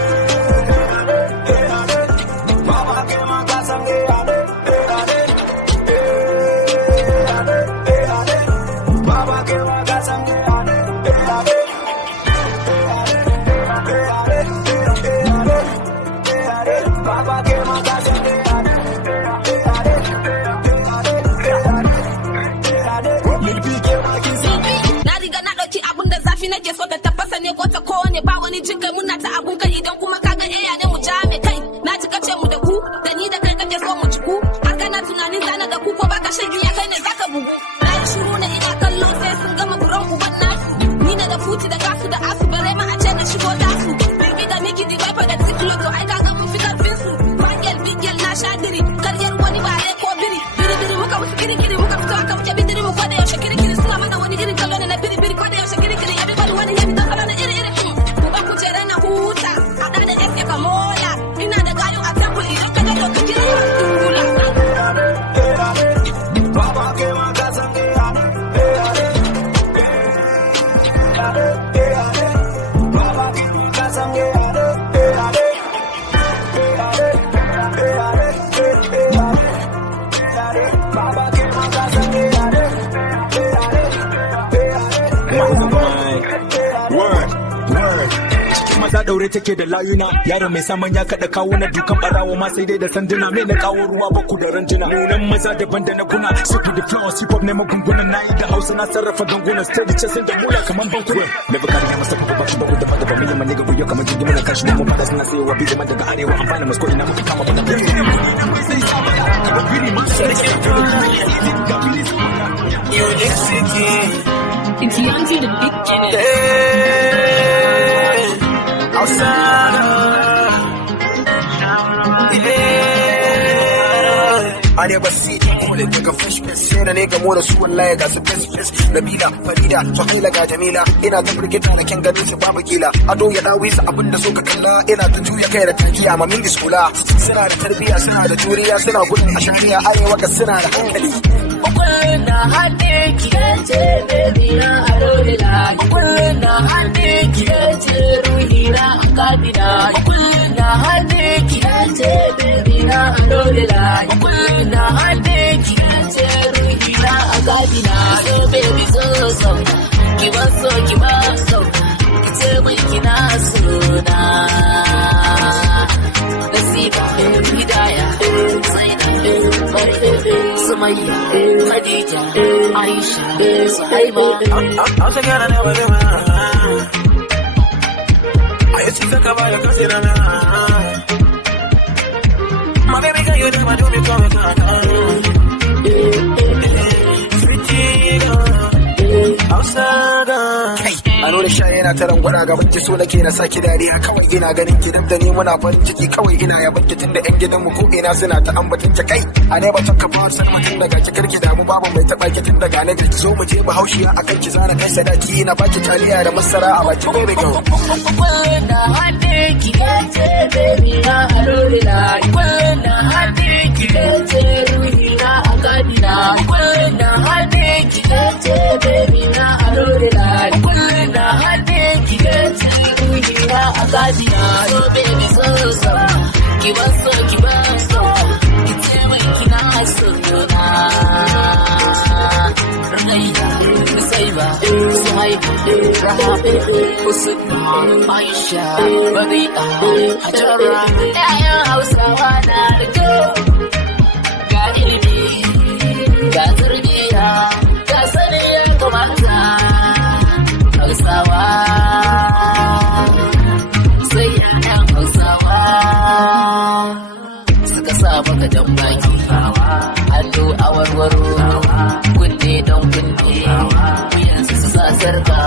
Nake so da tafasa ne ko ta kowane ba wani jin kai muna ta abun kai maka mola. Ina da gayu a temple idan ka ga lokacin tula. Baba ke ma ka san Baba ke ma ka san maza daure take da layuna yaro mai saman ya kada kawo na dukan barawo ma sai dai da sanduna mai na kawo ruwa baku da ranjuna nan maza daban da na kuna super the flow hip hop ne magungunan nayi da Hausa na sarrafa gangunan steady chasing da mula kaman bankure me baka da masa papa ba da fada ba mai maniga guyo kaman jingima na kashi mu fada suna sai wa bi zaman daga arewa amfana masko ina muka kama ba da sai sabada biri man sai you listen to it's young to the big kid. Outside, I never see all it like a fresh piece. Sai da ne gamo da su wallahi ga su best Nabila, Farida, Fahila ga Jamila. Ina ta firgita da kyan ganin su babu kila. Ado ya dawo su abin da so ka kalla. Ina ta juya kai da tajiya ma min iskula. Suna da tarbiyya, suna da juriya, suna gudun ashariya. Arewa ga suna da hankali. Ukulna hade kiyace baby na alolila. Ukulna hade kiyace ruhi na akabina. Ukulna hade kiyace baby na alolila. Ukulna hade kiyace ruhi na akabina. So baby so kiba so kice mai kina suna. Nasiba hidaya Zaina Sumayya Khadija Aisha Suhaiba I'm saying I never do I used to think about your cousin my baby can you never do me come I know da shaye yana taran gwada gaban ki so nake na saki dariya kawai ina ganin ki dan da ni muna farin ciki kawai ina yaban ki tunda yan gidan mu ko ina suna ta ambatin ki kai a ne ba taka ba san mutun daga ki karki da mu babu mai taba ki tun daga ne ki zo mu je ba haushiya akan ki zana kai sadaki ina baki taliya da masara a baki baby go wanda hade ki ce baby na alolila wanda hade ki ce ruhi na akadina wanda hade ki ce baby na alolila wanda hade ki ce ruhi na akadina so baby so ki ba so ki ce mai kina so na Rangaiya Saiba Suhaiba Rahabe Usuna Aisha Babita Hajara Yayan Hausawa na riko ga ilimi ga tarbiyya ga sanin kamata Hausawa sai yayan Hausawa suka sa maka jan baki hannu a warwaro kunne don kunne wuyansu su sa sarka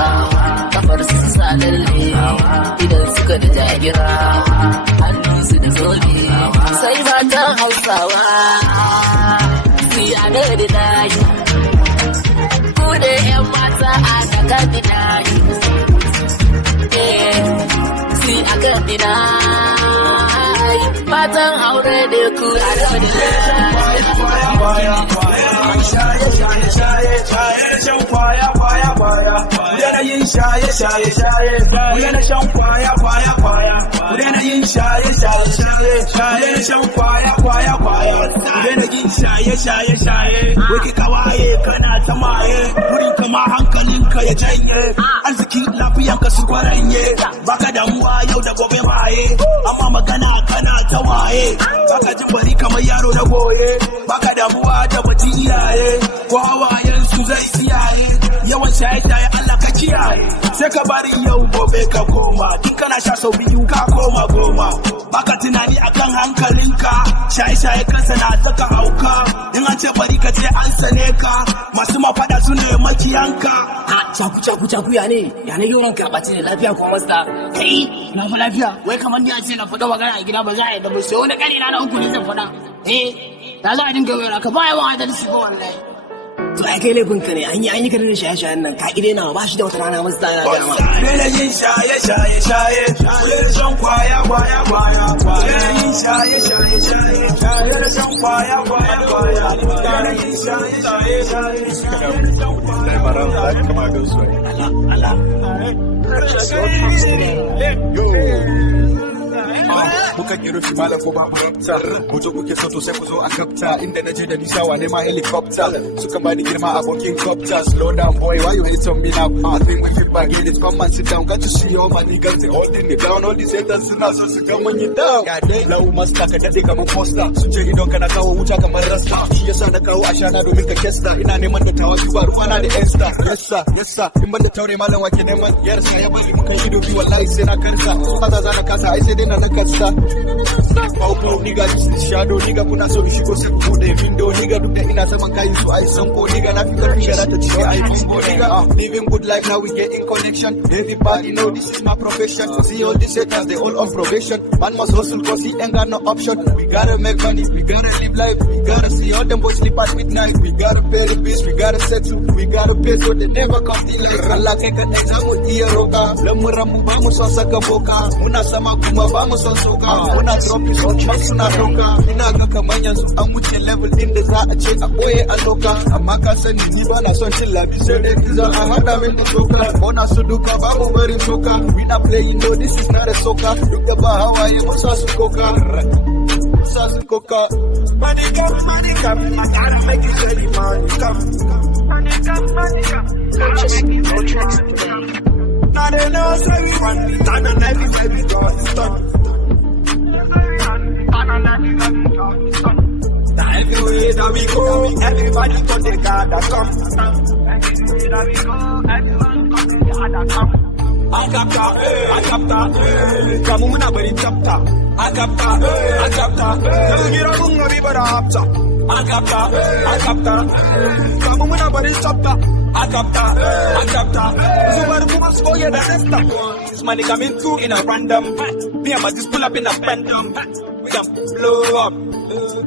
kafar su sa lalle idan suka da jagira hannun su da zobe sai matan Hausawa su yana da dashi ku da yan mata a daga binashi su a kan binashi matan aure da ku a da yanayin shaye-shaye yana shan kwaya yanayin shaye-shaye shan kwaya yanayin shaye-shaye wake kawaye kana ta maye wurin kama hankalinka ya janye arzikin lafiyanka su kwaranye baka damuwa yau da gobe maye amma magana kana ta waye baka jin bari kamar yaro da goye baka damuwa da batun iyaye ko hawayen su zai siyaye yawan shaye-shaye Allah ka kiyaye sai ka bari yau gobe ka koma duk kana sha sau biyu ka koma goma baka tunani akan hankalinka shaye-shaye kansa na taka hauka in an ce bari ka ce an sane ka masu mafada su ne makiyanka caku ya ne yoron karɓaci ne lafiya ko masta kai na fa lafiya wai kamar ni a ce na faɗa magana a gida ba za a yi da ba sai wani ƙari na uku ne zan faɗa da za a dinga wera ka baya wa da su ba wallahi to ai kai laifin ka ne an yi ka da shaye-shayen nan ka ide na ba shi da wata rana masta na dama yanayin shaye shan kwaya Muka kiro shi malam ko babu rabta Moto kuke so to sai ku zo a kapta Inda na je da nisa wane ma helicopter Suka bani girma abokin copter Slow down boy, why you hate on me now? I think we hit back in it, come and sit down Got to see all my niggas, they holding me down All these haters in us, so come when you down Lau master, ka dade kamar poster Sun ce idon ka na kawo wuta kamar rasta Shi yasa na kawo ashana domin ka kesta Ina neman da tawa duba ruwa na da esta Yes sir, in ban da taure malam wake neman yarsa Ya bari muka yi dubi wallahi sai na karsa Maza za na kasa, ai sai dai na kasta Paupo nigga, this is shadow nigga Kuna so shigo sai ku bude window nigga Duk da ina saman kayin su ai sanko nigga Na fi karfi da ta ce ai bimbo nigga Living good life now we getting connection Everybody know this is my profession See all these haters they all on probation Man must hustle cause he ain't got no option We gotta make money, we gotta live life We gotta see all them boys sleep at midnight We gotta pay the bills, we gotta settle We gotta pay so they never come to life Allah kai ka exam mu iya roka Lamuran mu ba mu son saka boka Muna sama kuma ba mu son soka Muna trophy so chas suna doka Ina ga kamar yanzu an wuce level din da za a ce a boye a loka Amma ka sani ni ba na son cin labi sai dai pizza a hada min da soka Muna su duka babu barin soka We not playing no this is not a soka Duk da ba hawaye mu sa su koka Sa su koka Money come, I gotta make it steady money come Money come Purchase your tracks today. Now they know say we want it and everywhere we go it's done Now everywhere that we go, everybody got the God that come. Everywhere that we go, everyone got the God that come. I capta, come on, nobody chapter. I capta, get a boom, nobody but a hapta. I capta, come on, nobody chapter. I capta, somebody come and score you the rest. This money coming through in a random. Me and my just pull up in a phantom. We can blow up,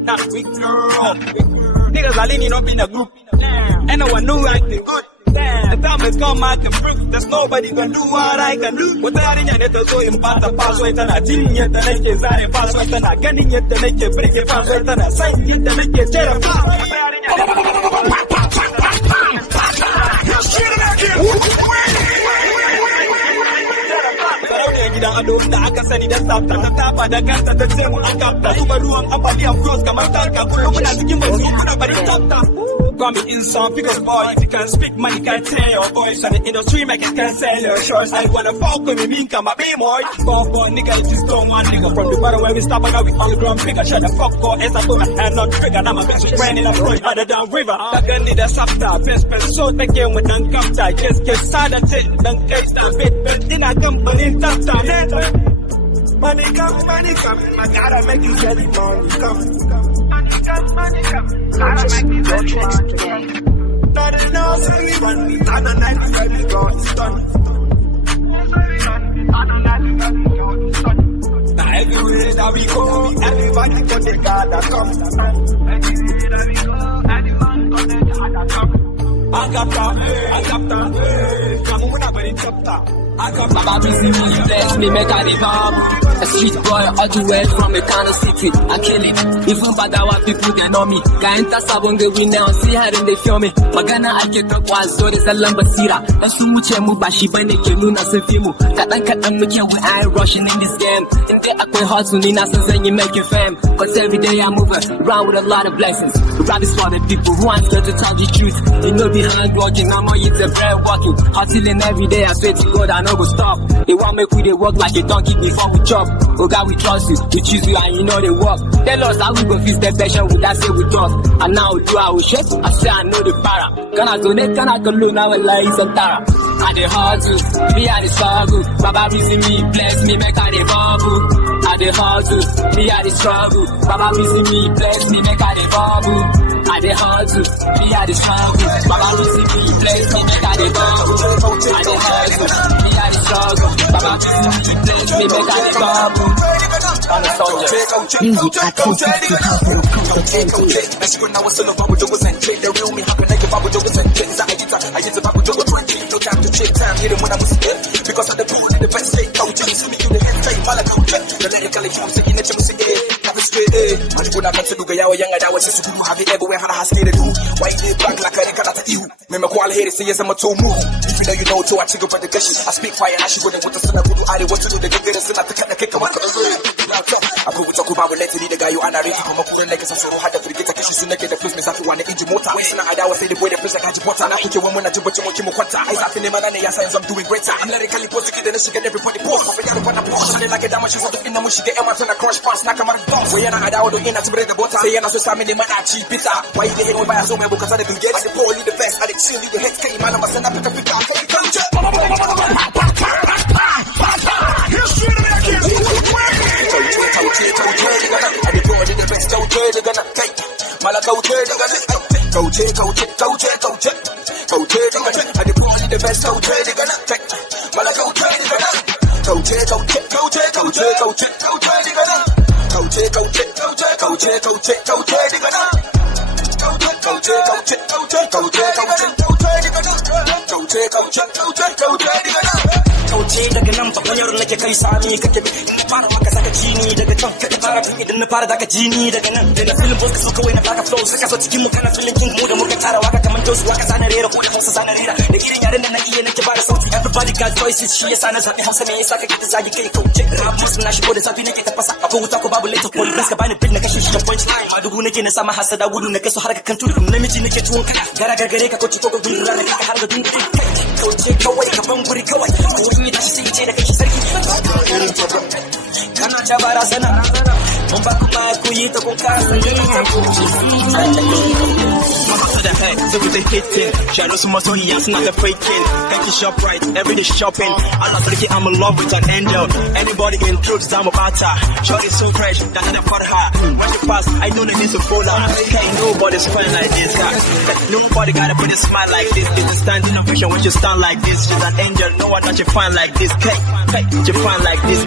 not we grow up. Niggas are leaning up in a group, and no one knew I did good. The time has come, I can prove there's nobody can do what I can do. Without in your net, so in part of password and I didn't yet the neck is I password and I getting yet the neck, break it password and I sign it the neck, gidan ado da aka sani da tsafta ta tafa da kanta ta ce mu an kafta zuba ruwan amfani a cross kamar tanka kullum muna cikin mai kuna bari tsafta Got me in some because boy, if you can speak money can't tell your voice and the industry make it can sell your shorts. I wanna fuck with me, mean come a be more. Go nigga, just don't want nigga from the bottom where we stop and now we on the ground bigger. Shut the fuck up, as I do and not trigger. Now my bitch is running up right out of down river. The gun need a sapta, best so take care when I'm come tight. Just get started, then case that bit, but then I come in top time. Money come, I gotta make you get it money come. Money come, Purchase your tracks today. now they know say we run it, and the night we go it's done. Now everywhere that we go, everybody got the God that come. Everywhere that we go, everyone got the God that come. I capta, come on, nobody chapter. Baba busy me, bless me, make I the bomb. A street boy, all the way from a kind of city. I kill it. Even by Dawah people, they know me. Guy enter Sabon, they win now, see how them they feel me. Magana, I get up, was so there's a lambasira. And so much I move, but she buy the Keluna Sefimu. That I cut them with you when I ain't rushing in this game. In the aqua hustle, Nina says, and you make your fam. Cause every day I move around with a lot of blessings. Rap is for the people who aren't scared to tell the truth. You know, behind walking, I'm on you, the bread walking. Hustling every day, I swear to God, I know go stop. They want make we they work like a donkey before we chop. Oh God, we trust you, we choose you and you know they work. Tell us how we go fix the passion with that say we trust. And now do I will shake, I say I know the para. Can I donate, can I colonial, now and like some tara. And the hard to, me and the struggle. Baba busy me, bless me, make I the bubble. And the hard to, me and the struggle. Baba busy me, bless me, make I the bubble. And the hard to, me and the struggle. Baba busy me, bless me, make I the bubble. And the hard to, me and the struggle. Baba busy me, bless me, make I the bubble. I'm a soldier. Music at 360HAUSA.com.ng. That's when I was still a bubble joggers and check the real me. How can I get bubble joggers and check? I get the bubble jogger 20. No time to check time. Hit him when I was scared. Because of the pool in the best state. Coach, you see me, you the head straight. Malak, the lyrical, you say, you know, Mani kuna kan tudu ga yawo yan adawa sai su gudu have it everywhere hana haske da duhu. Why they back like kare kana ta ihu. Maimako alheri sai ya zama to mu. If you know you know to a ci gaba da gashi. I speak fire na shigo da wuta suna gudu arewa tudu da gaggare suna ta kada kai kamar ka akwai wuta ko babu laitiri da gayo ana reji kuma kuren nake sassaro hada firgita kashi sun nake da plus mai zafi wani inji mota wai suna adawa sai da boy da fisa kaji bota na kuke wani muna jin bacci mu kimu kwanta ai zafi ne mana ne yasa yanzu I'm doing greater I'm lyrically positive da na shiga everybody post ba ya rubuta post sai nake da mashi zato inda mun shiga ƴan mata na crush pass na kamar boss wai yana adawa don ina tibire da bota sai yana so sami ne mana ci pita wai da hero baya so mai bukata da bilge da poli the best addict chill the head kai malama sai na fita fita kai kanje Kauce daga nan fa yaro nake kai sami kake bi in fara maka saka jini daga can ka fara tun idan na fara zaka jini daga nan da na film boss ka so kawai na baka flow saka so cikin mu kana feeling king mu da muka tara waka kaman tosu waka sana rera ko da Hausa sana rera da irin yaren da na iya nake ba da sauti everybody got voices shi yasa na zabi Hausa me yasa kake ta zagi kai kauce rap mus na shigo da safi nake tafasa akwai wuta ko babu later ko ka bani pin na kashe shi da punch line a dubu nake na sama hasada gudu na kaso har ka kan tudu namiji nake tuwon ka gara gare ka ko ci ko ka gudu rana ka har ga dungu kauce kawai ka ban guri kawai ko ni da shi sai ce da kake sarki kana ta barazana mun ba kuma ku yi ta kun kasa to the head, so with the hitting. Shadow some muscle, yes, not the faking. Thank you, shop right, everyday shopping. Allah freaky, I'm in love with an angel. Anybody can truth, I'm about her. Shorty so fresh, that's not for her. Watch the past, I know they need to follow. Can't nobody's fine like this, guy. Nobody gotta put a smile like this. It's a standing ovation when you stand like this. She's an angel, no one that you find like this. Hey, you find like this.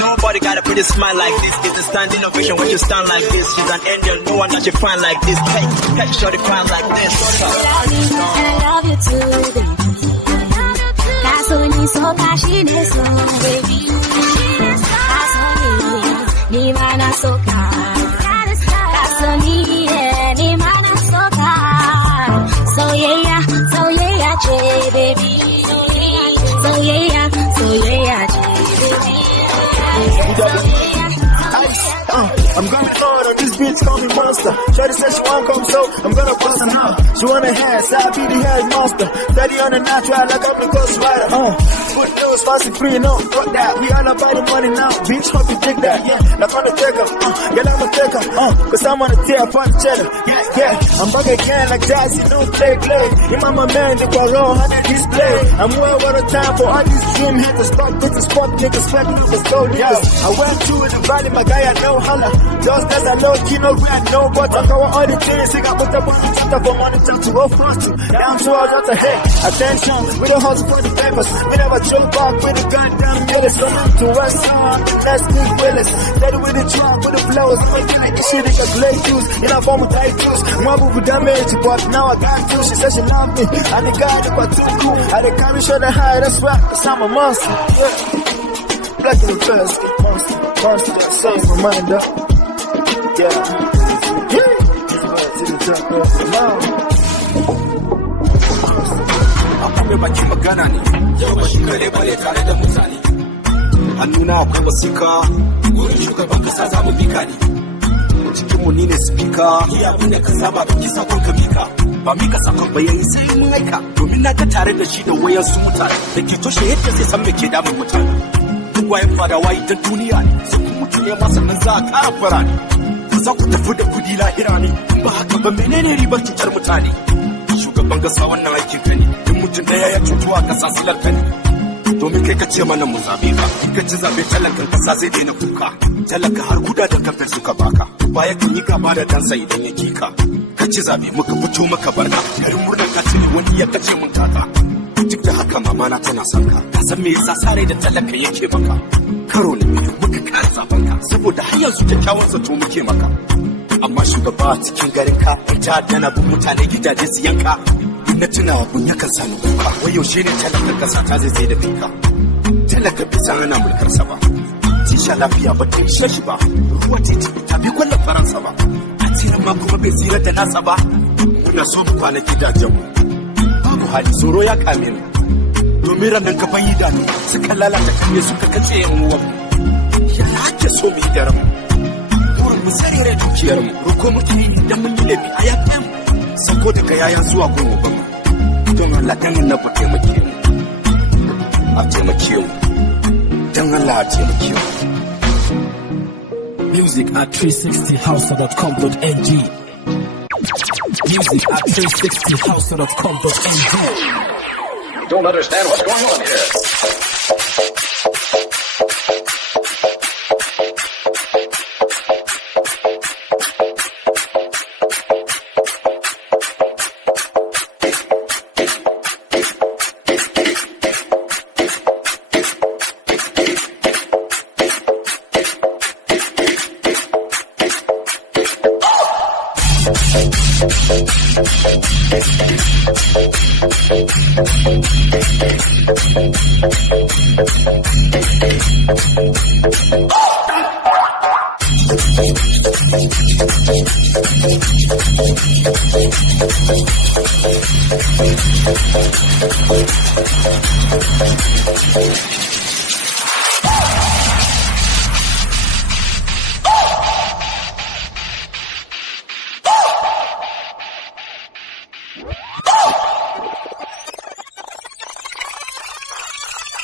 Nobody gotta put a smile like this. It's a standing ovation when you stand like this. She's an angel, no one that you find like this. Hey, shorty find like this. I love you too, baby. Kasoni so kashine so, baby. Kasoni ni mana soka. Kasoni ni mana soka. So yeah, che, baby. So yeah, che, baby. I'm gonna throw on this beat, call me monster. Shorty said she wanna come, so I'm gonna bust her out. She wanna head, so I be the head monster. Steady on the natural, like I'm the ghost rider. Put those fast and free, no, fuck that. We all about the money now, bitch, hope you dig that. Yeah, like I'm a taker, yeah, I'm a taker. Cause I'm on the tear, upon the cheddar. Yeah, I'm back again like Jazzy, don't play. You my man, the Quaro, how they display. I'm well out of time for all these dream haters. Stop, get the spot, niggas, flat niggas, go, niggas. I went through the valley, my guy, I know holla. Just as I know, Kino, red, no, but I cover all the things. I got put up on the Twitter for money time to go front to. Down to all out ahead. Attention, we don't hustle for the papers. We never joke back with a goddamn million. So to West Side, let's big willis. Steady with the trap, with the flowers. Like this shit, they got great juice. In a form of tight juice. One with damage, but now I got two. She said she loved me. And the guy that got too cool. I didn't carry shoulder high, that's right. Cause I'm a monster. Yeah. Black in the first, monster, save my mind up. Yeah. Akwai baki magana ne, yau ba shi kare bare tare da mutane. Hannuna akwai wasika, gurin shugaban kasa za mu bika ne. Cikinmu ni ne spika, iya abin da ka saba baki sakon ka bika. Ba mika sakon bayani sai mun aika, domin na ta tare da shi da wayan su mutane. Da ke toshe yadda sai san me ke damun mutane. Duk wayan fadawa ita duniya ne, sai kun mutu ne ma sannan za a ƙara fara ne. Za ku tafi da kudi lahira ne, ba haka ba menene ribar cutar mutane. Shugaban kasa wannan aikin ka ne, in mutum ɗaya ya cutu a kasa silar ka ne. Domin kai ka ce mana mu zabe ka, in ka ci zabe talakan kasa zai daina kuka. Talaka har guda da kamfen suka baka, baya kan yi gaba da dansa idan ya kika. Ka ci zabe muka fito maka barka, garin murnar ka cire wani ya kace mun kaka. Duk da haka mamana tana son ka, ka san me yasa sare da talaka yake maka. Karo na biyu muka kara zaben ka, saboda har yanzu kyakkyawan zato muke maka. Amma shugaba a cikin garin ka, ita dana bin mutane gidaje su yanka. In na tuna abun yakan sani kuka, wai yaushe ne talakar kasa ta zai da fika. Talaka bisa hana mulkarsa ba, ce sha lafiya ba ta ishe shi ba ruwa titi ta bi kwallon faransa ba a tsirin ma kuma bai tsira da nasa ba muna so mu kwana gidajen babu hali tsoro ya kame mu domin ranar gaban idanu suka lalata kanye suka kace yan uwan ya ake so mu yi da ramu burin mu sarere dukiyar mu roko muke yi idan mun yi laifi a yakan sako daga yaya zuwa goma ba don Allah dan Allah ba taimake mu a taimake mu dan Allah a taimake mu. Music at 360HAUSA.com.ng. Music at 360HAUSA.com.ng. Don't understand what's going on here.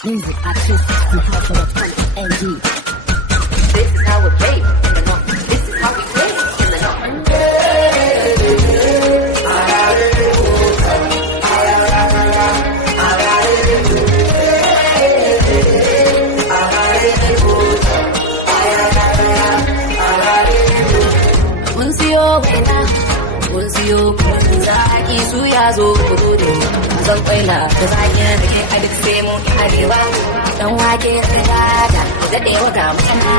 Music at 360HAUSA.com.ng. This is how we play in the north. This is how we play in the north. We'll see you zaki su ya zo kudu zan kwaila da zakin rike a duk sai mu arewa dan wake da dade wata mutana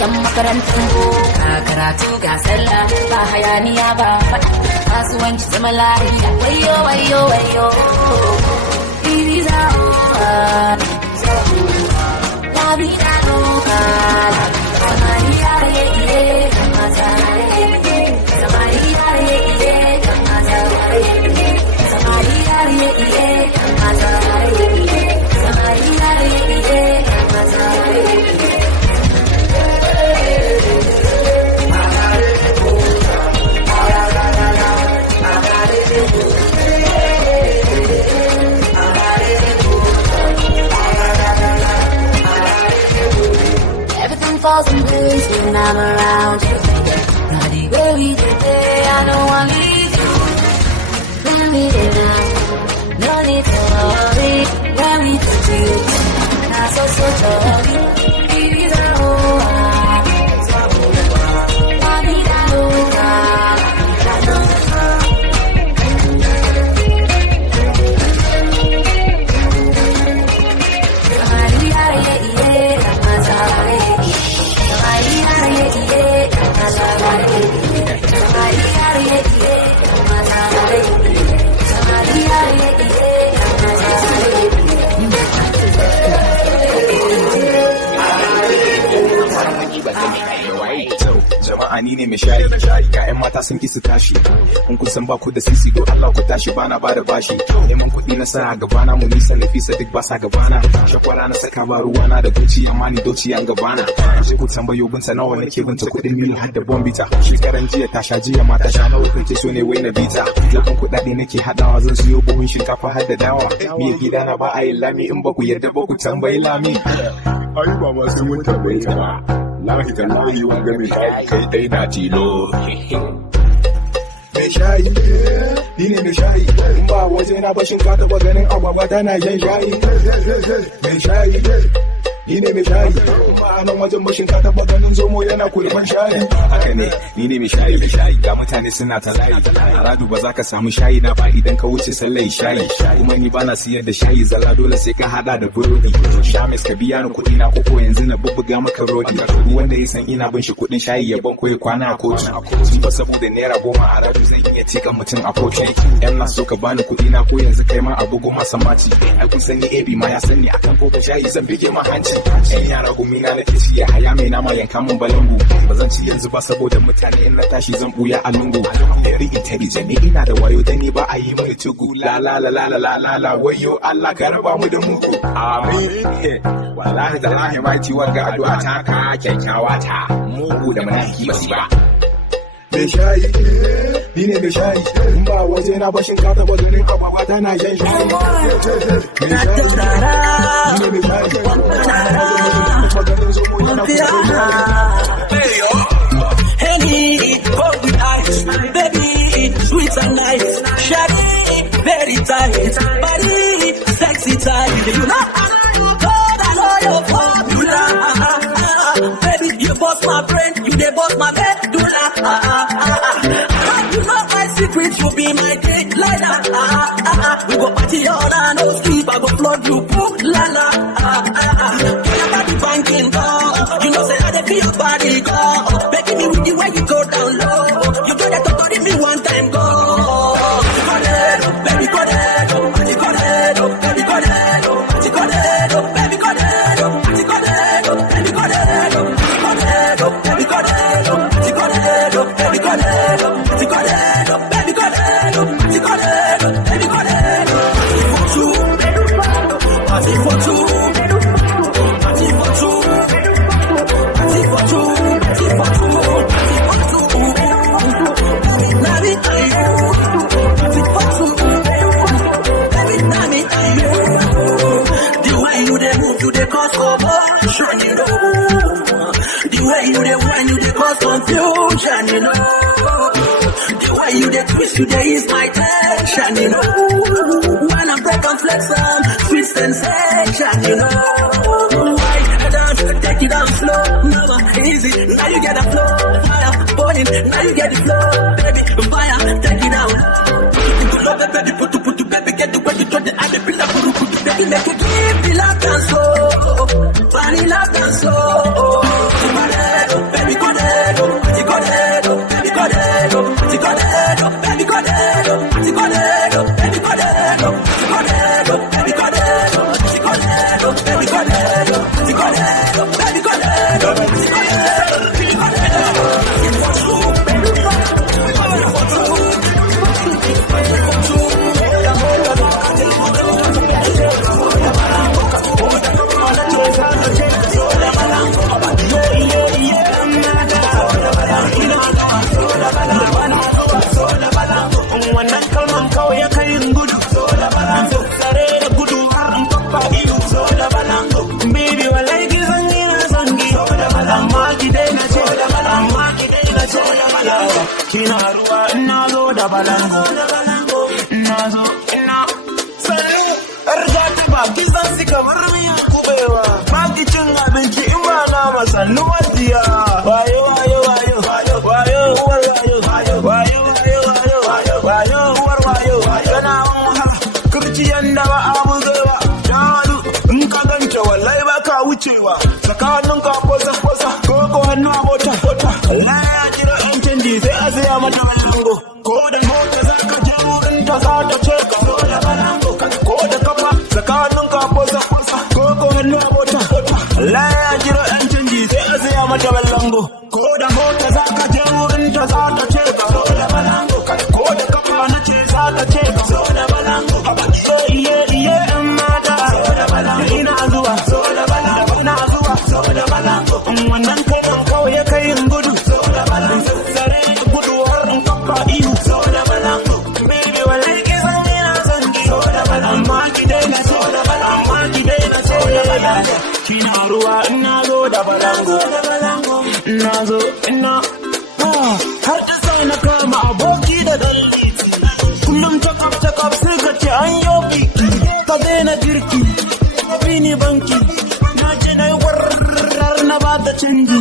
dan makarantar boka karatu ga sallah ba hayaniya ba fada kasuwanci zama lafiya wayo wayo wayo Kiris la vida loca Samaria everything falls in place when I'm around you. Naughty baby, today I don't want to leave you. Let me down, no need to worry. When we touch you, not so jolly. Kiris jama'a ni ne mai shayi ga ƴan mata sun ki su tashi in kun san ba ku da sisi go Allah ku tashi bana ba da bashi neman kuɗi na sa gabana mu nisa nafisa duk ba sa gabana shakwara na saka ba ruwana da guci amma ni doci an gabana shi ku tambayo binta nawa nake binta kuɗin mil har da bombita shekaran jiya ta sha jiya mata sha nawa kun so ne wai na bita zakon kuɗaɗe nake hadawa zan siyo buhun shinkafa har da dawa miya gidana ba a yi lami in ba ku yadda ba ku tambayi lami ai ba ma sai mun tambaye ta ba lahi tallahi wanga mai kai dai na tilo mai shayi ni ne mai shayi in ba waje na bashin ka taba ganin agwagwa tana jan shayi mai shayi ni ne mai shayi kuma a nan wajen bashin ka taba ganin zomo yana kulban shayi haka ne ni ne mai shayi da shayi ga mutane suna ta layi a radu ba za ka samu shayi na ba idan ka wuce sallai shayi kuma ni bana siyar da shayi zalla dole sai ka hada da burodi shamis ka biya ni kuɗi na koko yanzu na bubbuga maka rodi wanda ya san ina bin shi kuɗin shayi ya ban ko ya kwana a kotu shi ba saboda naira 10 a radu zai iya tika mutum a kotu yan na so ka bani kuɗi na ko yanzu kai ma a bugu masa mati ai kun sani AB ma ya sani akan koko shayi zan bige ma hanci Yan yara gumina na ke siya haya mai nama yanka mun balangu. Ba zan ci yanzu ba saboda mutane in na tashi zan buya a lungu. Very intelligent, ni ina da wayo dan ni ba a yi mini tugu. La la la la la la la wayo Allah ka raba mu da mugu. Amin. Wallahi da lahi mai ci wanga addu'a ta ka kyakkyawa ta. Mugu da manaki ba. Mai shayi, ni ne mai shayi, in ba waje na bashin ka taba ganin kafawa tana shan shayi. Mai shayi, ni ne mai shayi. Henny, oh with ice, baby, sweet and nice, shady, very tight, body, sexy tight, you know, God, I know your formula, baby, you boss my brain, you dey boss my medulla, you know my secret, you be my great liner, we go party all and no sleep, I go flood you, poo, la la, your body banking, you know say I dey feel your body, go. Making me with the way you go down low. You gotta talk to me one time, go. Baby, go there, baby, go there, baby, go there, baby, go there, baby, go there, baby, go there, baby, go there, baby, go there, baby, go there, baby, go there, baby, go there, baby, go there, baby, go there, baby, go there, baby, go there. Party for two, party for two, party for two, party for two. The way you dey move, you dey cause commotion, you know. The way you dey whine, you dey cause confusion, you know. The way you dey twist, you dey ease my tension, you know. When I'm broke and flex on, sweet sensation, you know. I dance, take it down slow, mama, easy. Now you get the flow, fire, burning. Now you get the flow, baby, fire, take it down. Baby, put baby, get the way you turn the eye, baby, make it give the love and slow, vanilla and slow. Baby, go there, baby, go there, baby, go there, baby, go there, baby, go there, baby, go there, baby, go there, baby, go there, baby, go there, baby, go there, baby, go there, baby, go there, baby, go there, baby, go wannan kalman kawai ya kai gudu tsare da gudu har in kafa iyo baby wallahi ki san ina son ki amma ki daina ce kina ruwa ina zo da balango ina zo ina sai arga ta ba ki san si kamar miya kubewa ba ki cin abinci in ba na masannu wadiya wayo wayo wayo wayo wayo wayo wayo uwar wayo yana wahala kurciyan da ba a bugewa jalu in ka ganta wallahi ba ka wucewa tsakanin ka kosa ko hannu a mota Allah ya jira yan canji sai a saya mata balango ko da mota za ka je wurin ta za ta ce ka zo da balango ko da kafa tsakanin ka kosa ko hannu a mota Allah ya jira yan canji sai a saya mata balango ko da mota za ka je wurin ta za ta ce ka zo da balango ko da kafa na ce za ta ce ka zo da balango iye mata ina zuwa wannan kai kawai ya kai in gudu tsare gudu har in kafa iyo baby wallahi ki san ina son ki amma ki daina kina ruwa ina zo da balango ina zo ina har ta sai na kama aboki da dalili kullum takaf sai ka ce an yi biki ka daina girki bini banki na ce na yi warar na ba ta canji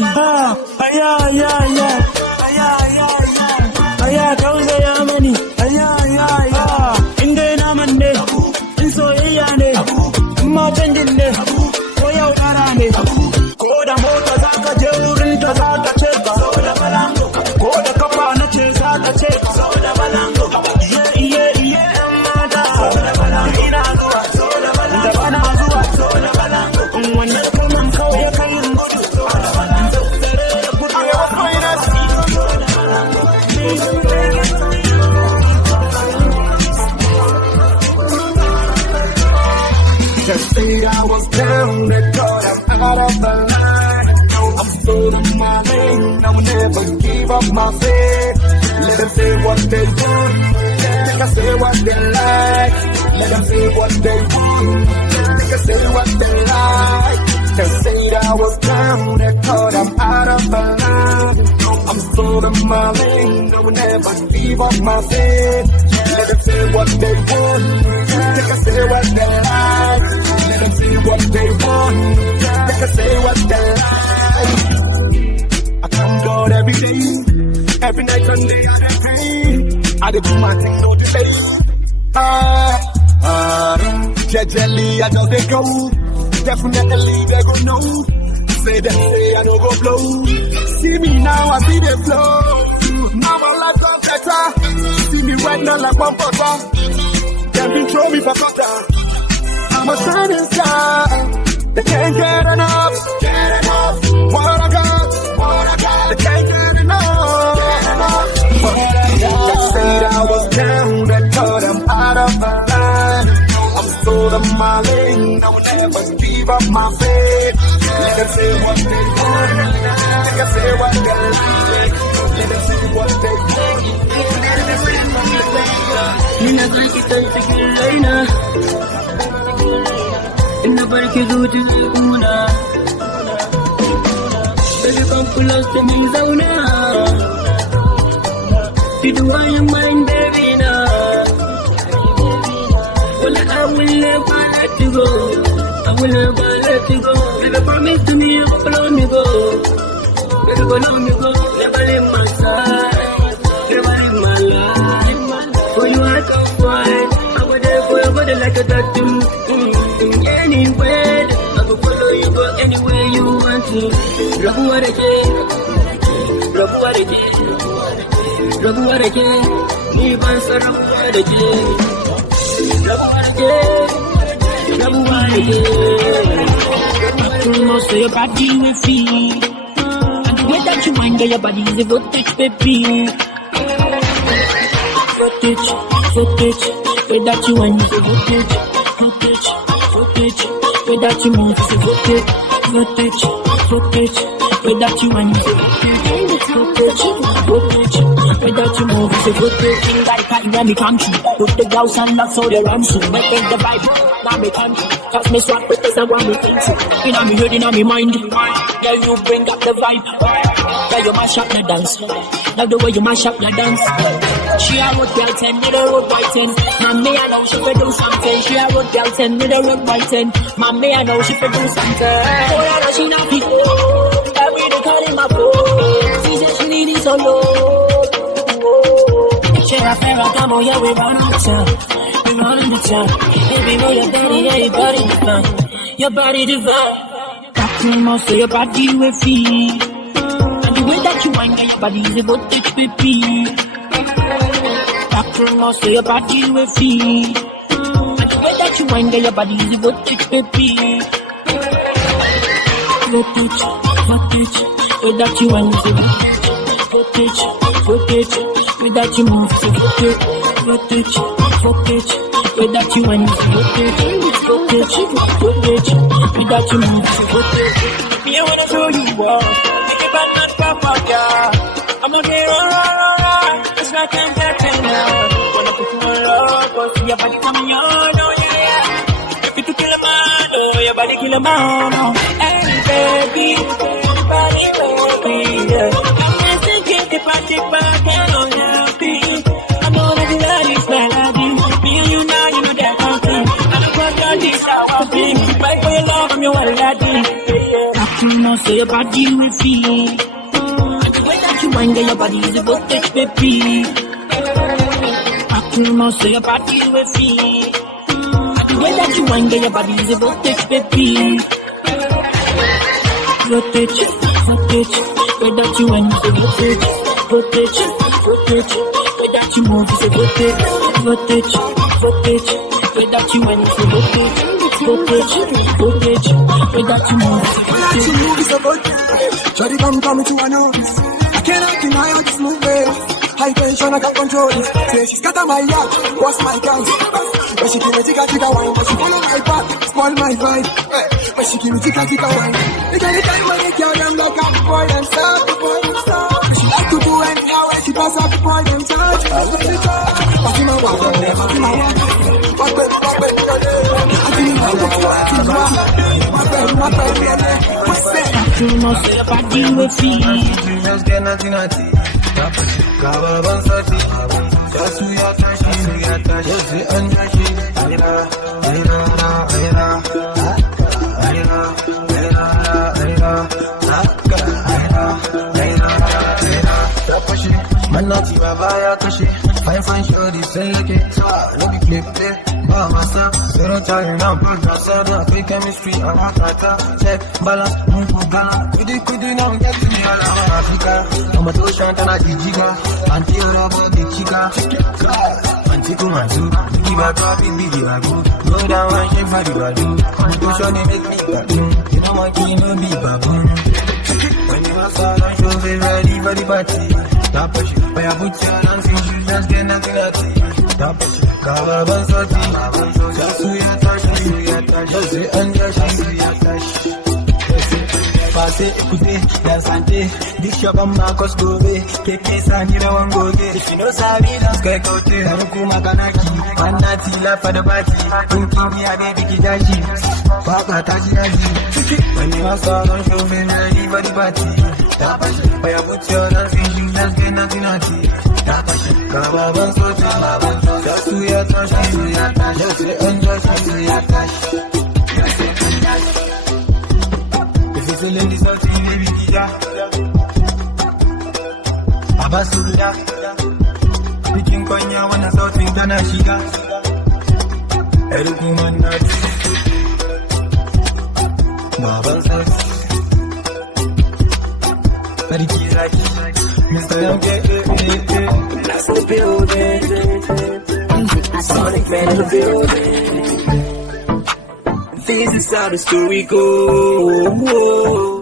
aya tausaya mani aya inda naman ne in soyayya ne in ma canjin ne ko yaudara ne ko da mota za ka je wurin ta za ta ce ka ko da kafa na ce za ta ce ka iye yan mata ina zuwa da bana zuwa wannan kalman my lane. I will never give up my faith. Let them say what they want. They can say what they like. Let them say what they want. They can say what they like. They say that I was down. They thought I'm out of the line. I'm still in my lane. I will never give up my faith. Let them say what they want. They can say what they like. Let them say what they want. They can say what they like. I thank God every day, every night and day I pray. I do my thing, no delay. Jelly, I know they go. Definitely they go know. Say them say I don't go blow. See me now, I see them flow. Now my life got better. See me right now like one butter. Them been throw me for butter. I'm a shining star. They can't get enough. What I got. They can't get enough. What I got. They said I was down. They thought I'm out of my line. I'm still in my lane. I will never give up my faith. Let them say what they want. They can say what they like. Let them say what they want. Nina zaki tafi raina. Ina barki zuciya kuna. Baby come close to me zauna. Did you want your mind baby now? Well I will never let you go. I will never let you go. Baby promise to me you will follow me go. Baby follow me go. Never leave my side. Never leave my life. For you I come find. I will there for your body like a tattoo. Anywhere I will follow you go anywhere you want to. Love what I did. Love what I did. Love what I did. Leave us around what I did. Love what I did. Love what I did. You know, so your body will feel. And the way that you wind your body is a voltage, baby. Voltage, voltage. Way that you wind is a voltage, voltage, voltage. Way that you move is a voltage, voltage, voltage. Way that you wind is a voltage, voltage, voltage. Way that you move is a voltage. Like I in the country, look the girls and love so they run so. Make the vibe, now me country. Cause me swap with this and what me think so. In me head, in me mind. Girl you bring up the vibe. Girl you mash up the dance. Love the way you mash up the dance. She a road girl 10 with a road boy 10. Mommy I know she could do something. She a road girl 10 with a road boy 10. Mommy I know she could do something. Oh I know she not people. Every day calling my phone. She said she need it so low. She a fair come on yeah we run on the town. We run on the town. Baby know your body, yeah your body divine. Your body divine. Back to most of your body will feel. And the way that you wind your body is a voltage baby. Back to most of your body will feel. And the way that you wind your body is a voltage baby. Voltage, voltage. Way that you wind is a voltage, voltage, voltage. Way that you move is a voltage, voltage, voltage. Way that you wind is a voltage, voltage, voltage. Way that you move is a voltage. Me I wanna show you what. Think about not papa girl. I'm not here, it's like I'm getting now. Wanna put you on love, but see your body coming on, oh yeah. If you to kill a man, oh your body kill a man, oh. Hey baby, body baby, yeah. I'm not thinking the party back and on your feet. I know that the love is my love. Me and you now, you know that I'm free. I don't want your this, how I feel. Fight for your love, I'm your one lady. After you know, so your body will feel. You wind your body is a voltage baby. After you know so your body will feel. The way that you wind your body is a voltage baby. Voltage, voltage. Way that you wind is a voltage, voltage, voltage. Way that you move is a voltage, voltage, voltage. Way that you wind is a voltage, voltage, voltage. Way that you move is a voltage. Shawty come to a notice. I cannot deny how this movement. High tension, I can't control it. Say she scatter my yard, what's my count? When she give me tigger wine, but she follow my back. spoil my vibe. But she give me tika wine. The kind of time when they carry them like a boy and stop. She like to do anyhow when she pass up the boy and touch. Fuck him, I walk on there, fuck him, I walk on there. My baby, what's that? You must say if I deal with you. Just get nothing. Cover on 30. Just we are touching, we are touching. Just the untouching. Man, not even via touching. Fine, sure, this ain't like it. No be clip there. By myself, so don't tell you now, but myself, I feel chemistry, I'm hot, check, balance, move, balance. Could you now get to me all over Africa? I'm a ocean, and I jiga, anti over the chica, anti kumansu, give a drop in the bagu, go down and shake for the bagu. I'm a ocean, they make me bagu, you know my king will be baboon. When you are sad, I'm sure they're ready for the party. Stop pushing, when I put your hands in, you just get nothing at you. Stop pushing. Cover on 30. Just we attach, just the unjust, we attach. Passez, écoutez, la santé. This shop on Marcos Gove. Keke Sanira Wangoge. If you know Sabi, that's Sky Kote. Haruku Makanaki. Manati, la for the party. Thinking me a baby Kidaji. Papa Taji. When you are sad, I'm sure you're ready for the party. Tapash, when you put your hands in, you just get nothing at you. Tapash, cover on 30. Just we attach, just the unjust, we attach. If it's a lady, something, baby, Dija. Abasuda. Picking Konya, when I saw things, and I shiga. Everything man, Baba Sex. Very key, like Mr. Young, that's the building. Sonic man in the building. This is how the story goes.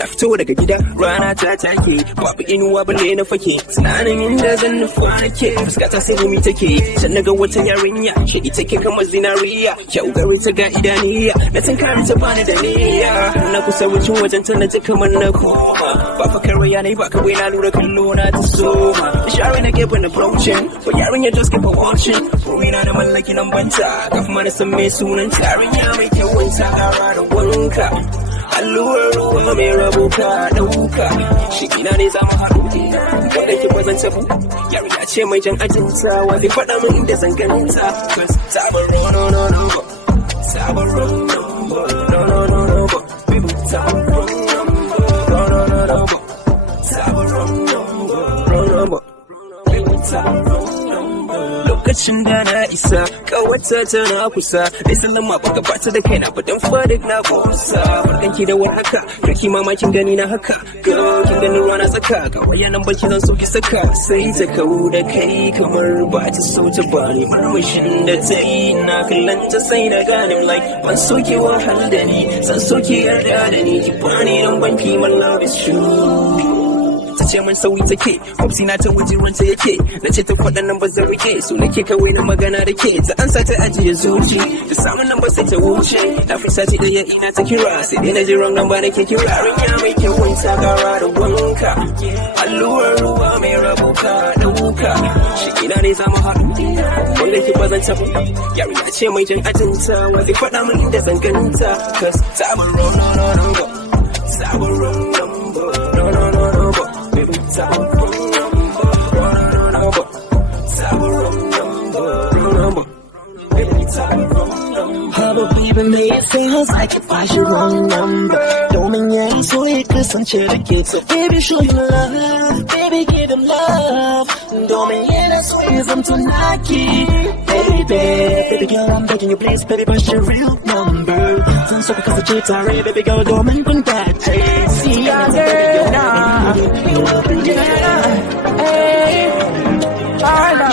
I fito daga gida rana ta take babu inuwa balle na fake tunanin inda zan nufa nake fuskata sai gumi take can naga wata yarinya shigi take kamar zinariya kyau gare ta ga idaniya na tunkari ta bani da niyya na kusa wucin wajen ta naji kamar na koma ba fa karwaya ne ba kawai na lura kallo na ta soma shawai na gefen approaching but yarinya just keep watching burina na mallaki nan banta kafin mana san me sunan yarinya mai kyawanta gara da wanka allurar ruwa mai rabuka dauka shi ina ne za mu haɗu wanda ke bazance mu yarinya ce mai jan ajinta wanda faɗa min inda zan ganinta sabon no sabon no baby sabon no sabon no baby sabon lokacin da na isa kawata tana kusa dai sallama baka bata da kaina ba dan fadik na kusa barkanki da war haka kake mamakin gani na haka ga kin ganin ruwa na tsaka ga wayanan baki zan so ki saka sai ta kawo da kai kamar ba ta so ta bani marmashin da ta yi na kallanta sai na gane like ban so ki wahal da ni san so ki yarda da ni ki bani dan banki my love is true ce man sauyi take kwamsi na ta waje ranta yake na ce ta kwaɗannan ba zan rike su nake kawai na magana da ke ta ansa ta ajiye zuci ta samun nan ba sai ta wuce na fi sati ɗaya ina ta kira sai dai na ji wrong number nake kira rinya mai kyawanta gara da wanka allurar ruwa mai rabuka dauka shi ina ne za mu haɗu wanda ke bazan taɓa yarinya ce mai jan ajinta wanda faɗa min inda zan ganinta cause sabon wrong number sabon wrong number sabon Haba baby me ya sai hausa ki bashi wrong number domin yayi so ya kasance da ke so baby show you love baby give him love domin yana so ya zamto naki baby girl I'm begging you please baby bashi real number zan so ka kasance tare baby girl domin kun dace see ya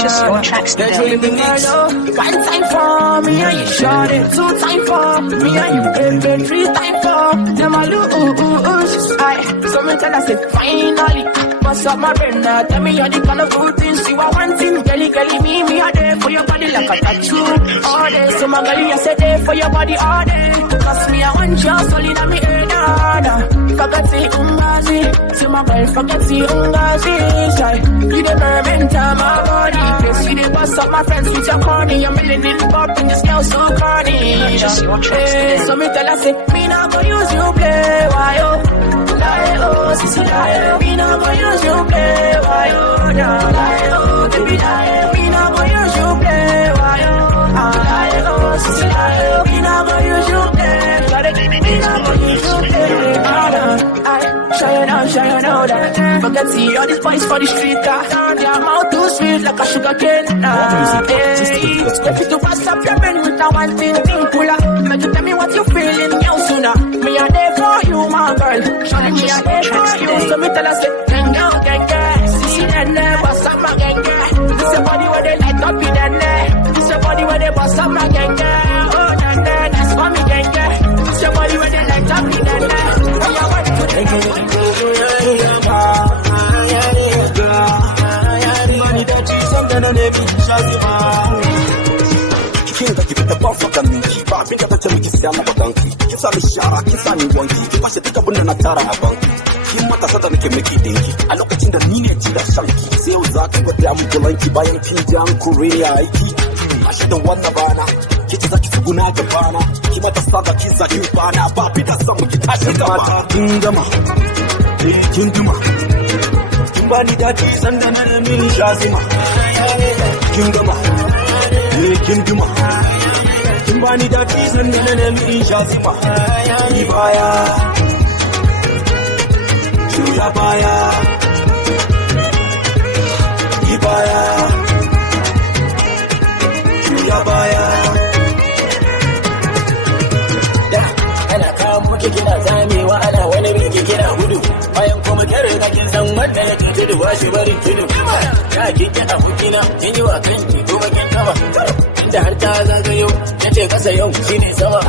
Just your tracks you got time for me and you shot it 2 times for me and you baby 3 times for them I lose So me tell her, say, finally, what's up my friend now? Tell me you're the kind of good things you are wanting. Girlie, me are there for your body like a tattoo. All day, so my girlie, I say there for your body all day. Cause me, I want you solid in me head, forget the umbazi. See my girl, forget the umbazi. You the mermaid, time my body. Cause you the boss of my friends with your corny. You're milling in the pop and this girl so corny. So me tell her, say, me not gonna use you play, why oh? Lie, oh, sissy lie, me not gonna use you play, why oh? Nah, lie, oh, baby lie, me not gonna use you play, why oh? Lie, oh, sissy lie, me not gonna use you play, me not gonna use you play. Shy you know that. Forget see all these boys for the street, their mouth too sweet like a sugar cane. If you to pass up your brain with a one thing cooler, make you tell me what you feeling, yo sooner. Me a there for you, my girl. Surely me a there for you. So me tell her say, gang, see that there, what's up my gang? This a body where they light up in that there. This a body where they bust up my gang. Oh, that's for me gang. This a body where they light up in that there. Kici zaki tsuguna gabana ki mata stada ki zaki bana ba fita san mu ki tashi gaba kin gama kin gama kin bani daɗi sanda na mini shazima kin gama kin gama kin bani daɗi sanda na mini shazima ni baya shuya baya ni baya shuya baya. Kina zamewa ana wani biki kina gudu bayan kuma kare kakin san wanda ya tudu ba shi bari tudu ya kike a bukina kin yi wa kanki ko bakin kama inda har ta zagayo yace kasa yau shine sama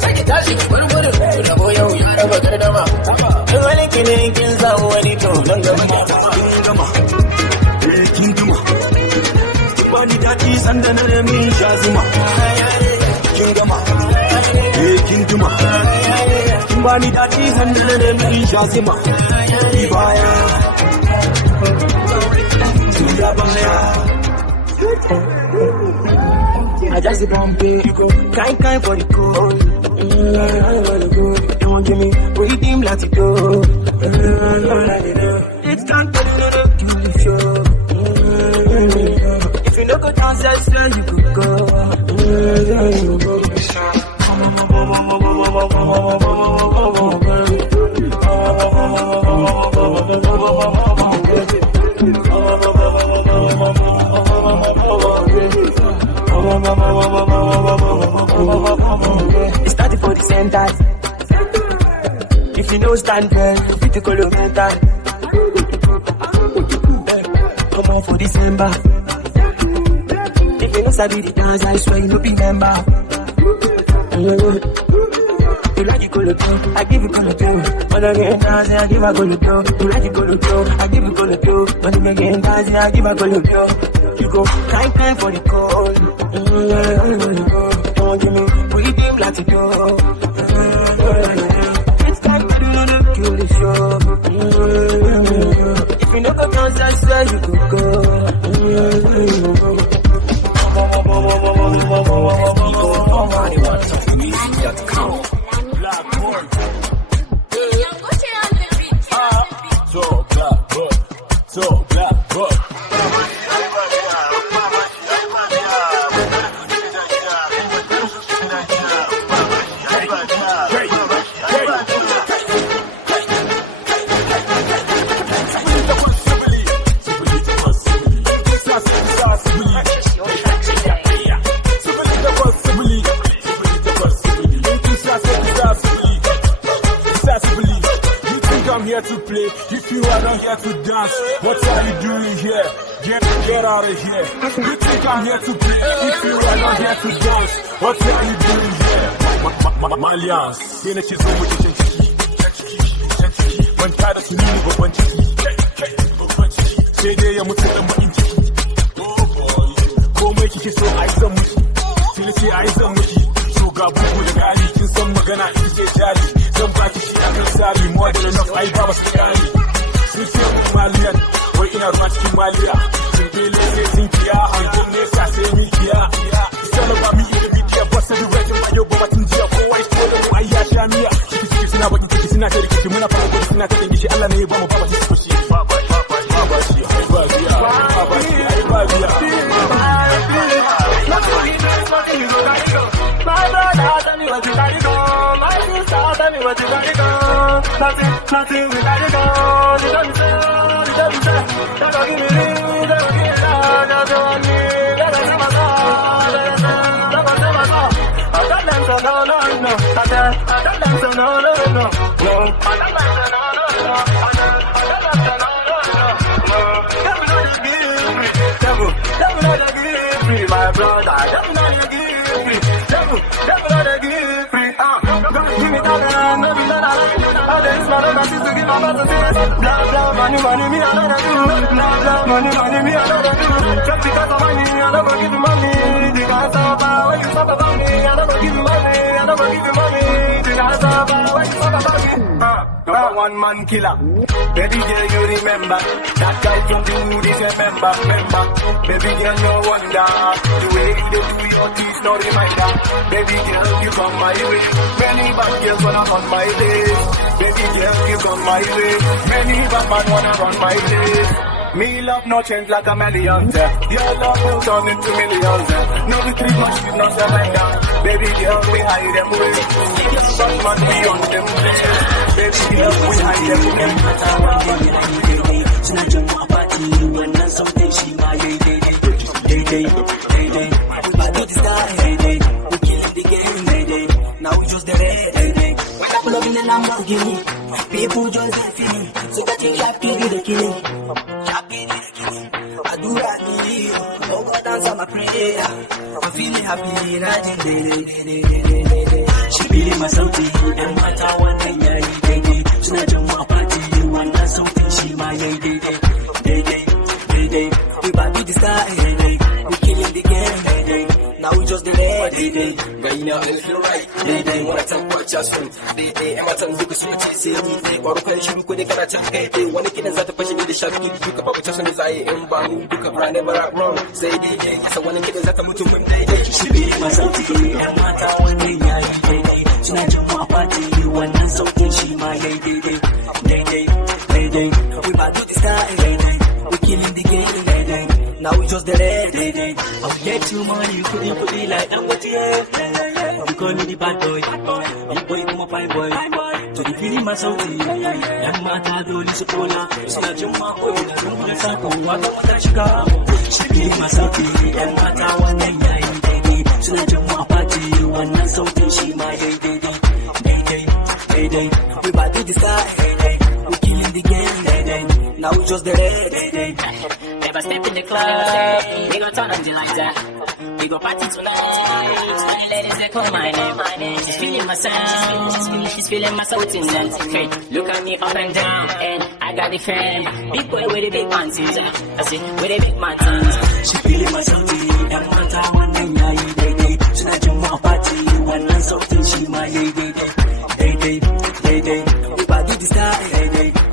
sai ki tashi ki bar gudu rabo yau ya raba gardama in wani kine kin samu wani to nan gaba kin gama kin gama kin bani dadi sanda na min shazuma kin gama kin gama bani daɗi hannun da mai shazima ki baya ya baya I just bump it, kind for the code. You won't give me redeem, let it go. It's time to do the show. If you no go downstairs, then you could go. It's started for the center. If you know stand there, you to call your mental. Come on for December. If you know sabi the dance, I swear you no be member. You like you go to do, I give you go to do. When I get dance, I give a go to do. You like you go to do, I give you go to do. When you get dance, I give a go to do. You go kind for the cold. Don't give me redeem like you do. It's time to kill the show. If you know the dance, I swear you could go. To play, if you are not here to dance, what are you doing here? Get out of here. You think I'm here to play? If you are not here to dance, what are you doing here? Malians, su nuni babban ciki sai dai ya mutu dan bakin ciki komai kike so ai zan miki filisi ai zan miki so ga bugu da gari kin san magana ita ce jari zan baki shi akan sari more than enough ai ba su gani sun ce maliyan wai ina ruwa cikin maliya sun bele sai sun kiya hangon nesa sai mi kiya sana ba mi da bidiya ba sa da rajin ayo ba matin jiya kowa ya so da mu ai ya sha miya ciki suna bakin ciki suna ta rikici muna fara gudu suna ta dangi shi Allah ne ya ba mu ba shi ko shi ba shi ai ba biya ba shi ai ba biya my brother tell me what you gotta go, my sister tell me what you gotta go, nothing we gotta go, you don't say, don't give me my brother, give me that maybe not this man and to give my mother blah blah money me I don't do blah blah money me I don't do just because of money I don't give you money because of when you talk about me I don't give you money I don't give you money because of when you talk about me one man killer baby girl you remember that guy from the hood is a member baby girl no wonder the way you do your teeth no reminder baby girl you come my way many bad girls wanna run my days baby girl you come my way many bad man wanna run my days me love no change like a million your love will turn into millions no retreat much with no surrender baby girl we hide them away some man beyond them baby girl we hide them away suna jin a party wannan sautin shi ma daidai I do this guy we killing the game now we just the red when I pull up in the Lamborghini people just they feeling so that you have to be the killing I do that me oh God answer my prayer I'm feeling happy she feeling my sauti and mata wannan yayi daidai suna jin a party wannan sautin shi ma daidai we back to the sky we killing the game now we just the red Gaina and feel right when I tell what just from and my tongue because you say me or can you could get a check when it is at the passion in the shop you can probably just as I am bang you can run never wrong say so when it is at the mutu when they she be my sauti and my town so I jump up party wannan sautin shi ma daidai we back to the sky we killing the game now we just the red I'll get you money you could like I'm what you call me the bad boy big boy come up fine boy to the feeling my sauti and my tado lisa cola so I jump up oh you don't the sako what shiga she feeling my sauti and my tado wannan yayi so I jump up party wannan sautin shi ma daidai we back to the sky we killing the game now we just the red Never step in the club, we gon' turn on the lights out. We gon' party tonight. Funny ladies, they call my name. She's feeling my sound. She's feeling my soul tonight. Hey, look at me up and down, and I got the fan. Big boy with the big panties. I see with the big panties. She's feeling my soul tonight. And one time, one day, yeah, tonight you want party. One night, something she my day. We party the style,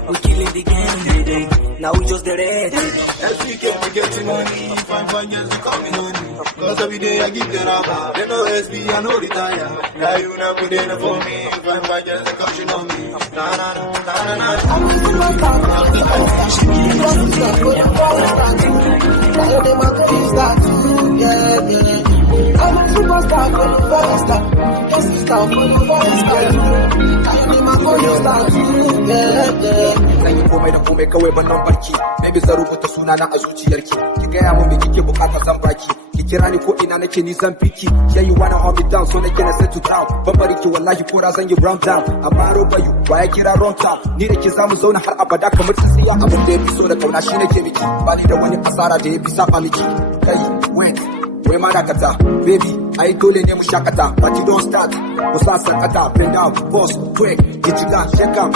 we killing the game, Now we just the red. Every game we getting money. 5 years we coming on. Cause every day I give the rubber. They know LsVee, I know retire. Now you not put in for me. 5 years they catching on me. Na. I'm a superstar for the first time. This is time for the first time. Zan yi komai da komai kawai ban nan barki. Baby zan rubuta sunana a zuciyarki. Ki gaya mun me kike bukata zan baki. Ki kira ni ko ina nake ni zan fiki. Yeah you wanna hold me down so nake na set to down. Ban bari ki wallahi ko da zan yi round down. Amma roba you waya kira wrong time. Ni da ki zamu zauna har abada kamar tsiya abin da yafi so da kauna shi nake miki. Ba ni da wani asara da yafi saba miki. Kai wait. Wai ma dakata, baby, I dole ne mu shakata, but you don't start. Usa sakata, bring out, boss, quick. Get you down, shake up,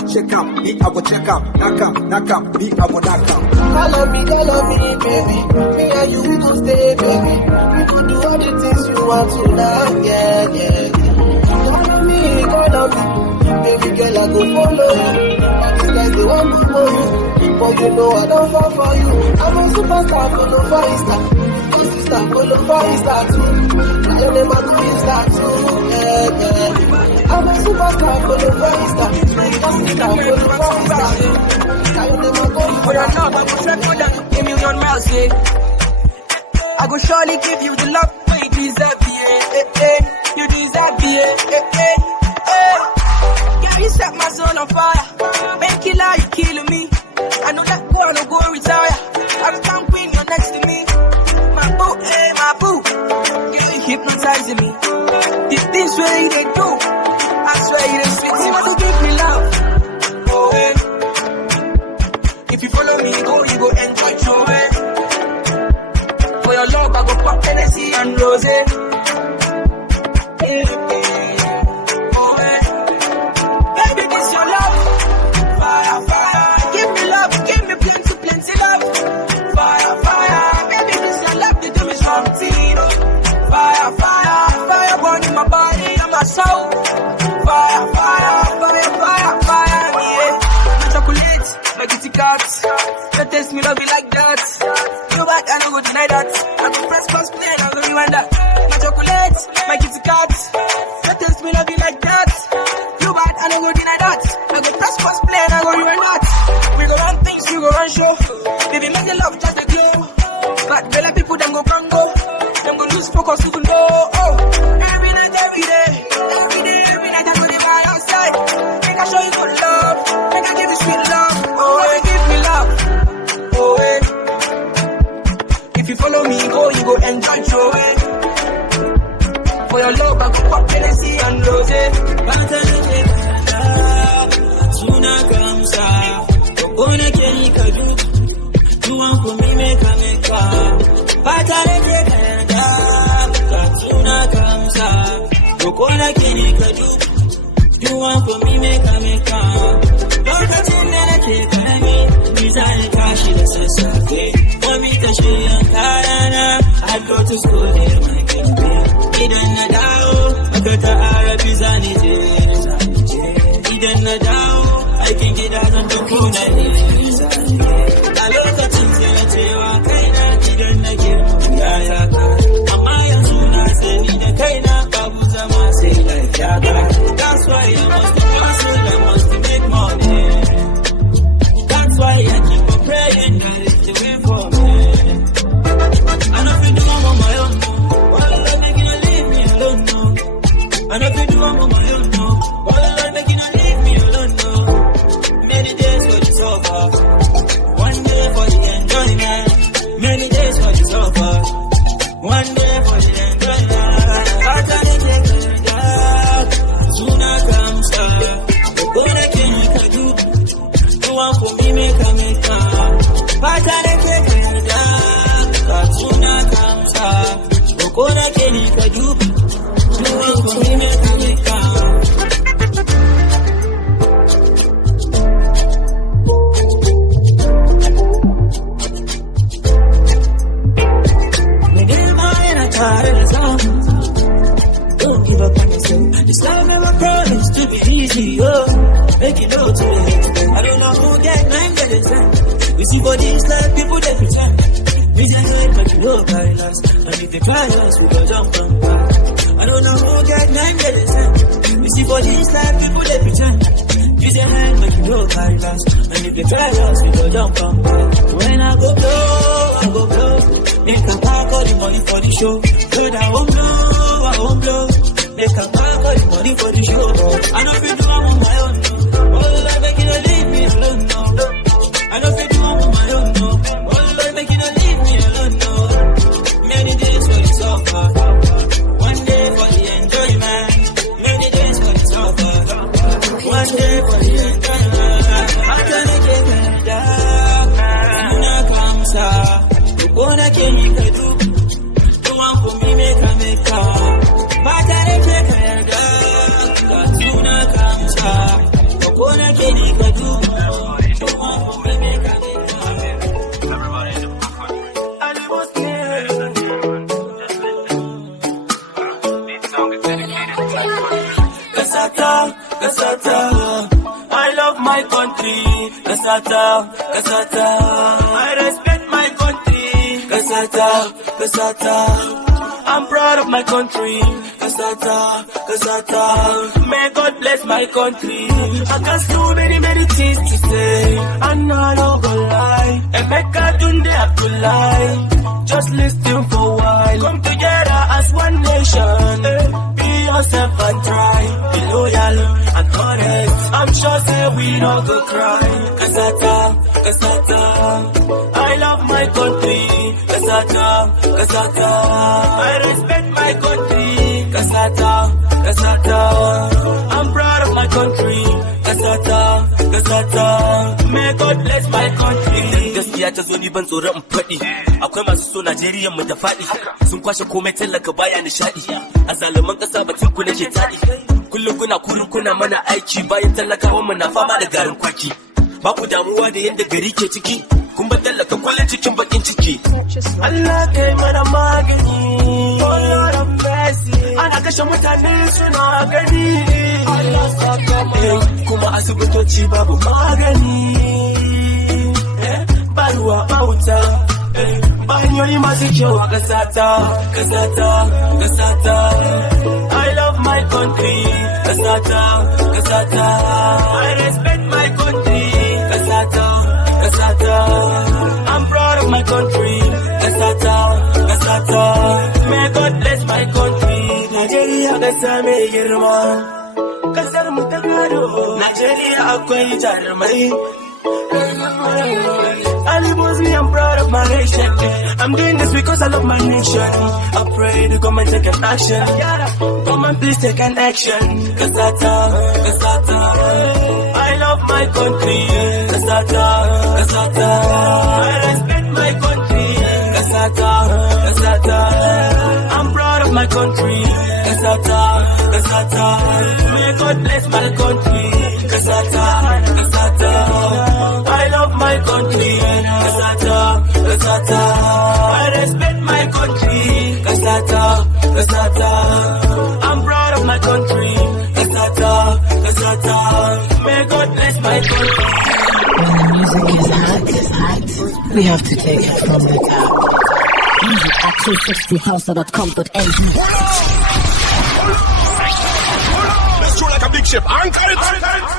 me I go check up, knock up, me I go knock up. Call on me, baby. Me and you, we gon' stay, baby. We could do all the things you want tonight, yeah. Call on me, baby girl, I go follow you. All these guys, they want to know you. But you know I don't fall for you. I'm a superstar, follow for Insta. Sister, follow for Insta too. Your name I do Insta too, yeah. I'm a superstar, follow for Insta. Sister, follow for Insta too. Your name I go for Insta. A million miles, yeah. I go surely give you the love when you deserve, yeah. You deserve, yeah. Girl, you set my soul on fire. Make it like you killing me. I know that girl no go retire. Every time queen, you're next to me. My boo, my boo. You hypnotizing me. The things where they do, I swear you didn't sweet. You want to give me love. Oh, hey. If you follow me, you go enjoy your way. For your love, I go pop Tennessee and Rose. So fire, yeah. My chocolate, my kitty cats. You taste me love you like that. You back, I no go deny that. I go press play, I go rewind that. My chocolate, my kitty cats. You taste me love you like that. You back, I no go deny that. I go press play, I go rewind that. We go run things, we go run show. Baby, make your love just a glow. But better people, them go congo. Them go lose focus, you go low. Oh, every night, every day. Every night I go to my outside. Make I show you good love. Make I give you sweet love. Oh, hey, give me love. Oh, hey. If you follow me, you go enjoy your way. For your love, I go pop Tennessee and Rose. Suna kamsa, ona keni kadu. You want for me, make a. Suna kamsa. Kokona kini kadu. You want for me, make a. Lokacin da nake karami, ni zani tashi da sassafe. Mami ta shirya kayana, I go to school near my baby. Idan na dawo, makarta Arabi zani je. Idan na dawo, aikin gida zan duku na ne. A lokacin sai na cewa kaina, idan na girma ya saka. Amma yanzu na sani da kaina. That's why I must hustle, I must make money. That's why I keep on praying that it's the way for me. I know if you do I'm on my own, no. Why the Lord making you leave me alone, no? I know if you do I'm on my own, no. Why the Lord making you leave me alone, no? Many days for the suffer, one day for the enjoyment. Many days for the suffer, one day for the enjoyment. I can't take it. Suna kamsa, kokona keni kadu. You want for me, make a. Pata neke kenda. Suna kamsa, kokona keni kadu. You want for me, make a. Don't give up on yourself. This life never promised to be easy, oh. Make it know to it. I don't know who get 9 minutes. We see for this life, people they pretend. We just do it, but you know by us. And if they try us, we go jump from back. I don't know who get 9 minutes. We see for this life, people they pretend. Use your hand, but you know by us. And if they try us, we go jump from back. When I go blow. Make a pack all the money for the show. Good, I won't blow. Make a pack all the money for the show. I know if you do, I'm on my own. All the life making you leave me alone, no. I know if you do, I'm on my own, no. All the life making you leave me alone, no. Many days for the suffer, one day for the enjoyment. Many days for the suffer, one day for the enjoyment. I'm gonna get that. Suna kamsa. Kokona keni kadu. You want for me, make a. Kasata. I love my country, Kasata, Kasata. I respect my country, Kasata, Kasata. I'm proud of my country, Kasata, Kasata. May God bless my country. I got so many things to say, and I don't go lie. And make a tunde have to lie. Just listen for a while. Come together as one nation. Be yourself and try. Be loyal and honest. I'm sure say we don't go cry. Kasata, Kasata. I love my country, Kasata, Kasata. I respect my country, Kasata, Kasata. I'm proud of my country, Kasata, Kasata. May God bless my country. Gaskiya ta zo ni ban tsoron in faɗi. Akwai masu so Najeriya mu ta faɗi. Sun kwashe komai tallaka baya nishaɗi. A zaluman ƙasa batun ku nake taɗi. Kullum kuna kurin kuna mana aiki bayan talakawan mu na fama da garin kwaki. Ba ku damuwa da yadda gari ke ciki. Kun ba tallaka kullum cikin bakin ciki. Allah kai mana magani. Oh Lord of mercy. Ana kashe mutane suna gani. Allah saka mana. Kuma asibitoci babu magani. Ba ruwa ba wuta. Ba hanyoyi masu kyau a kasata, kasata, kasata. I love my country, kasata, kasata. I respect my country, kasata, kasata. I'm proud of my country, kasata, kasata. May God bless my country. Nigeria kasa mai girma, kasar mu ta gado. Nigeria akwai jarumai. Ali Bosley, I'm proud of my nation. I'm doing this because I love my nation. I pray the government take an action. Government please take an action. Kasata, Kasata. I love my country. Kasata, Kasata. I respect my country. Kasata, Kasata. I'm proud of my country. Kasata, Kasata. May God bless my country. Kasata, Kasata. I love my country. Kasata, Kasata. I respect my country. Kasata, Kasata. I'm proud of my country. Kasata, Kasata. May God bless my country. When the music is hot, we have to take it from the top. Music at 360HAUSA.com.ng. Let's throw like a big ship. Anchor it.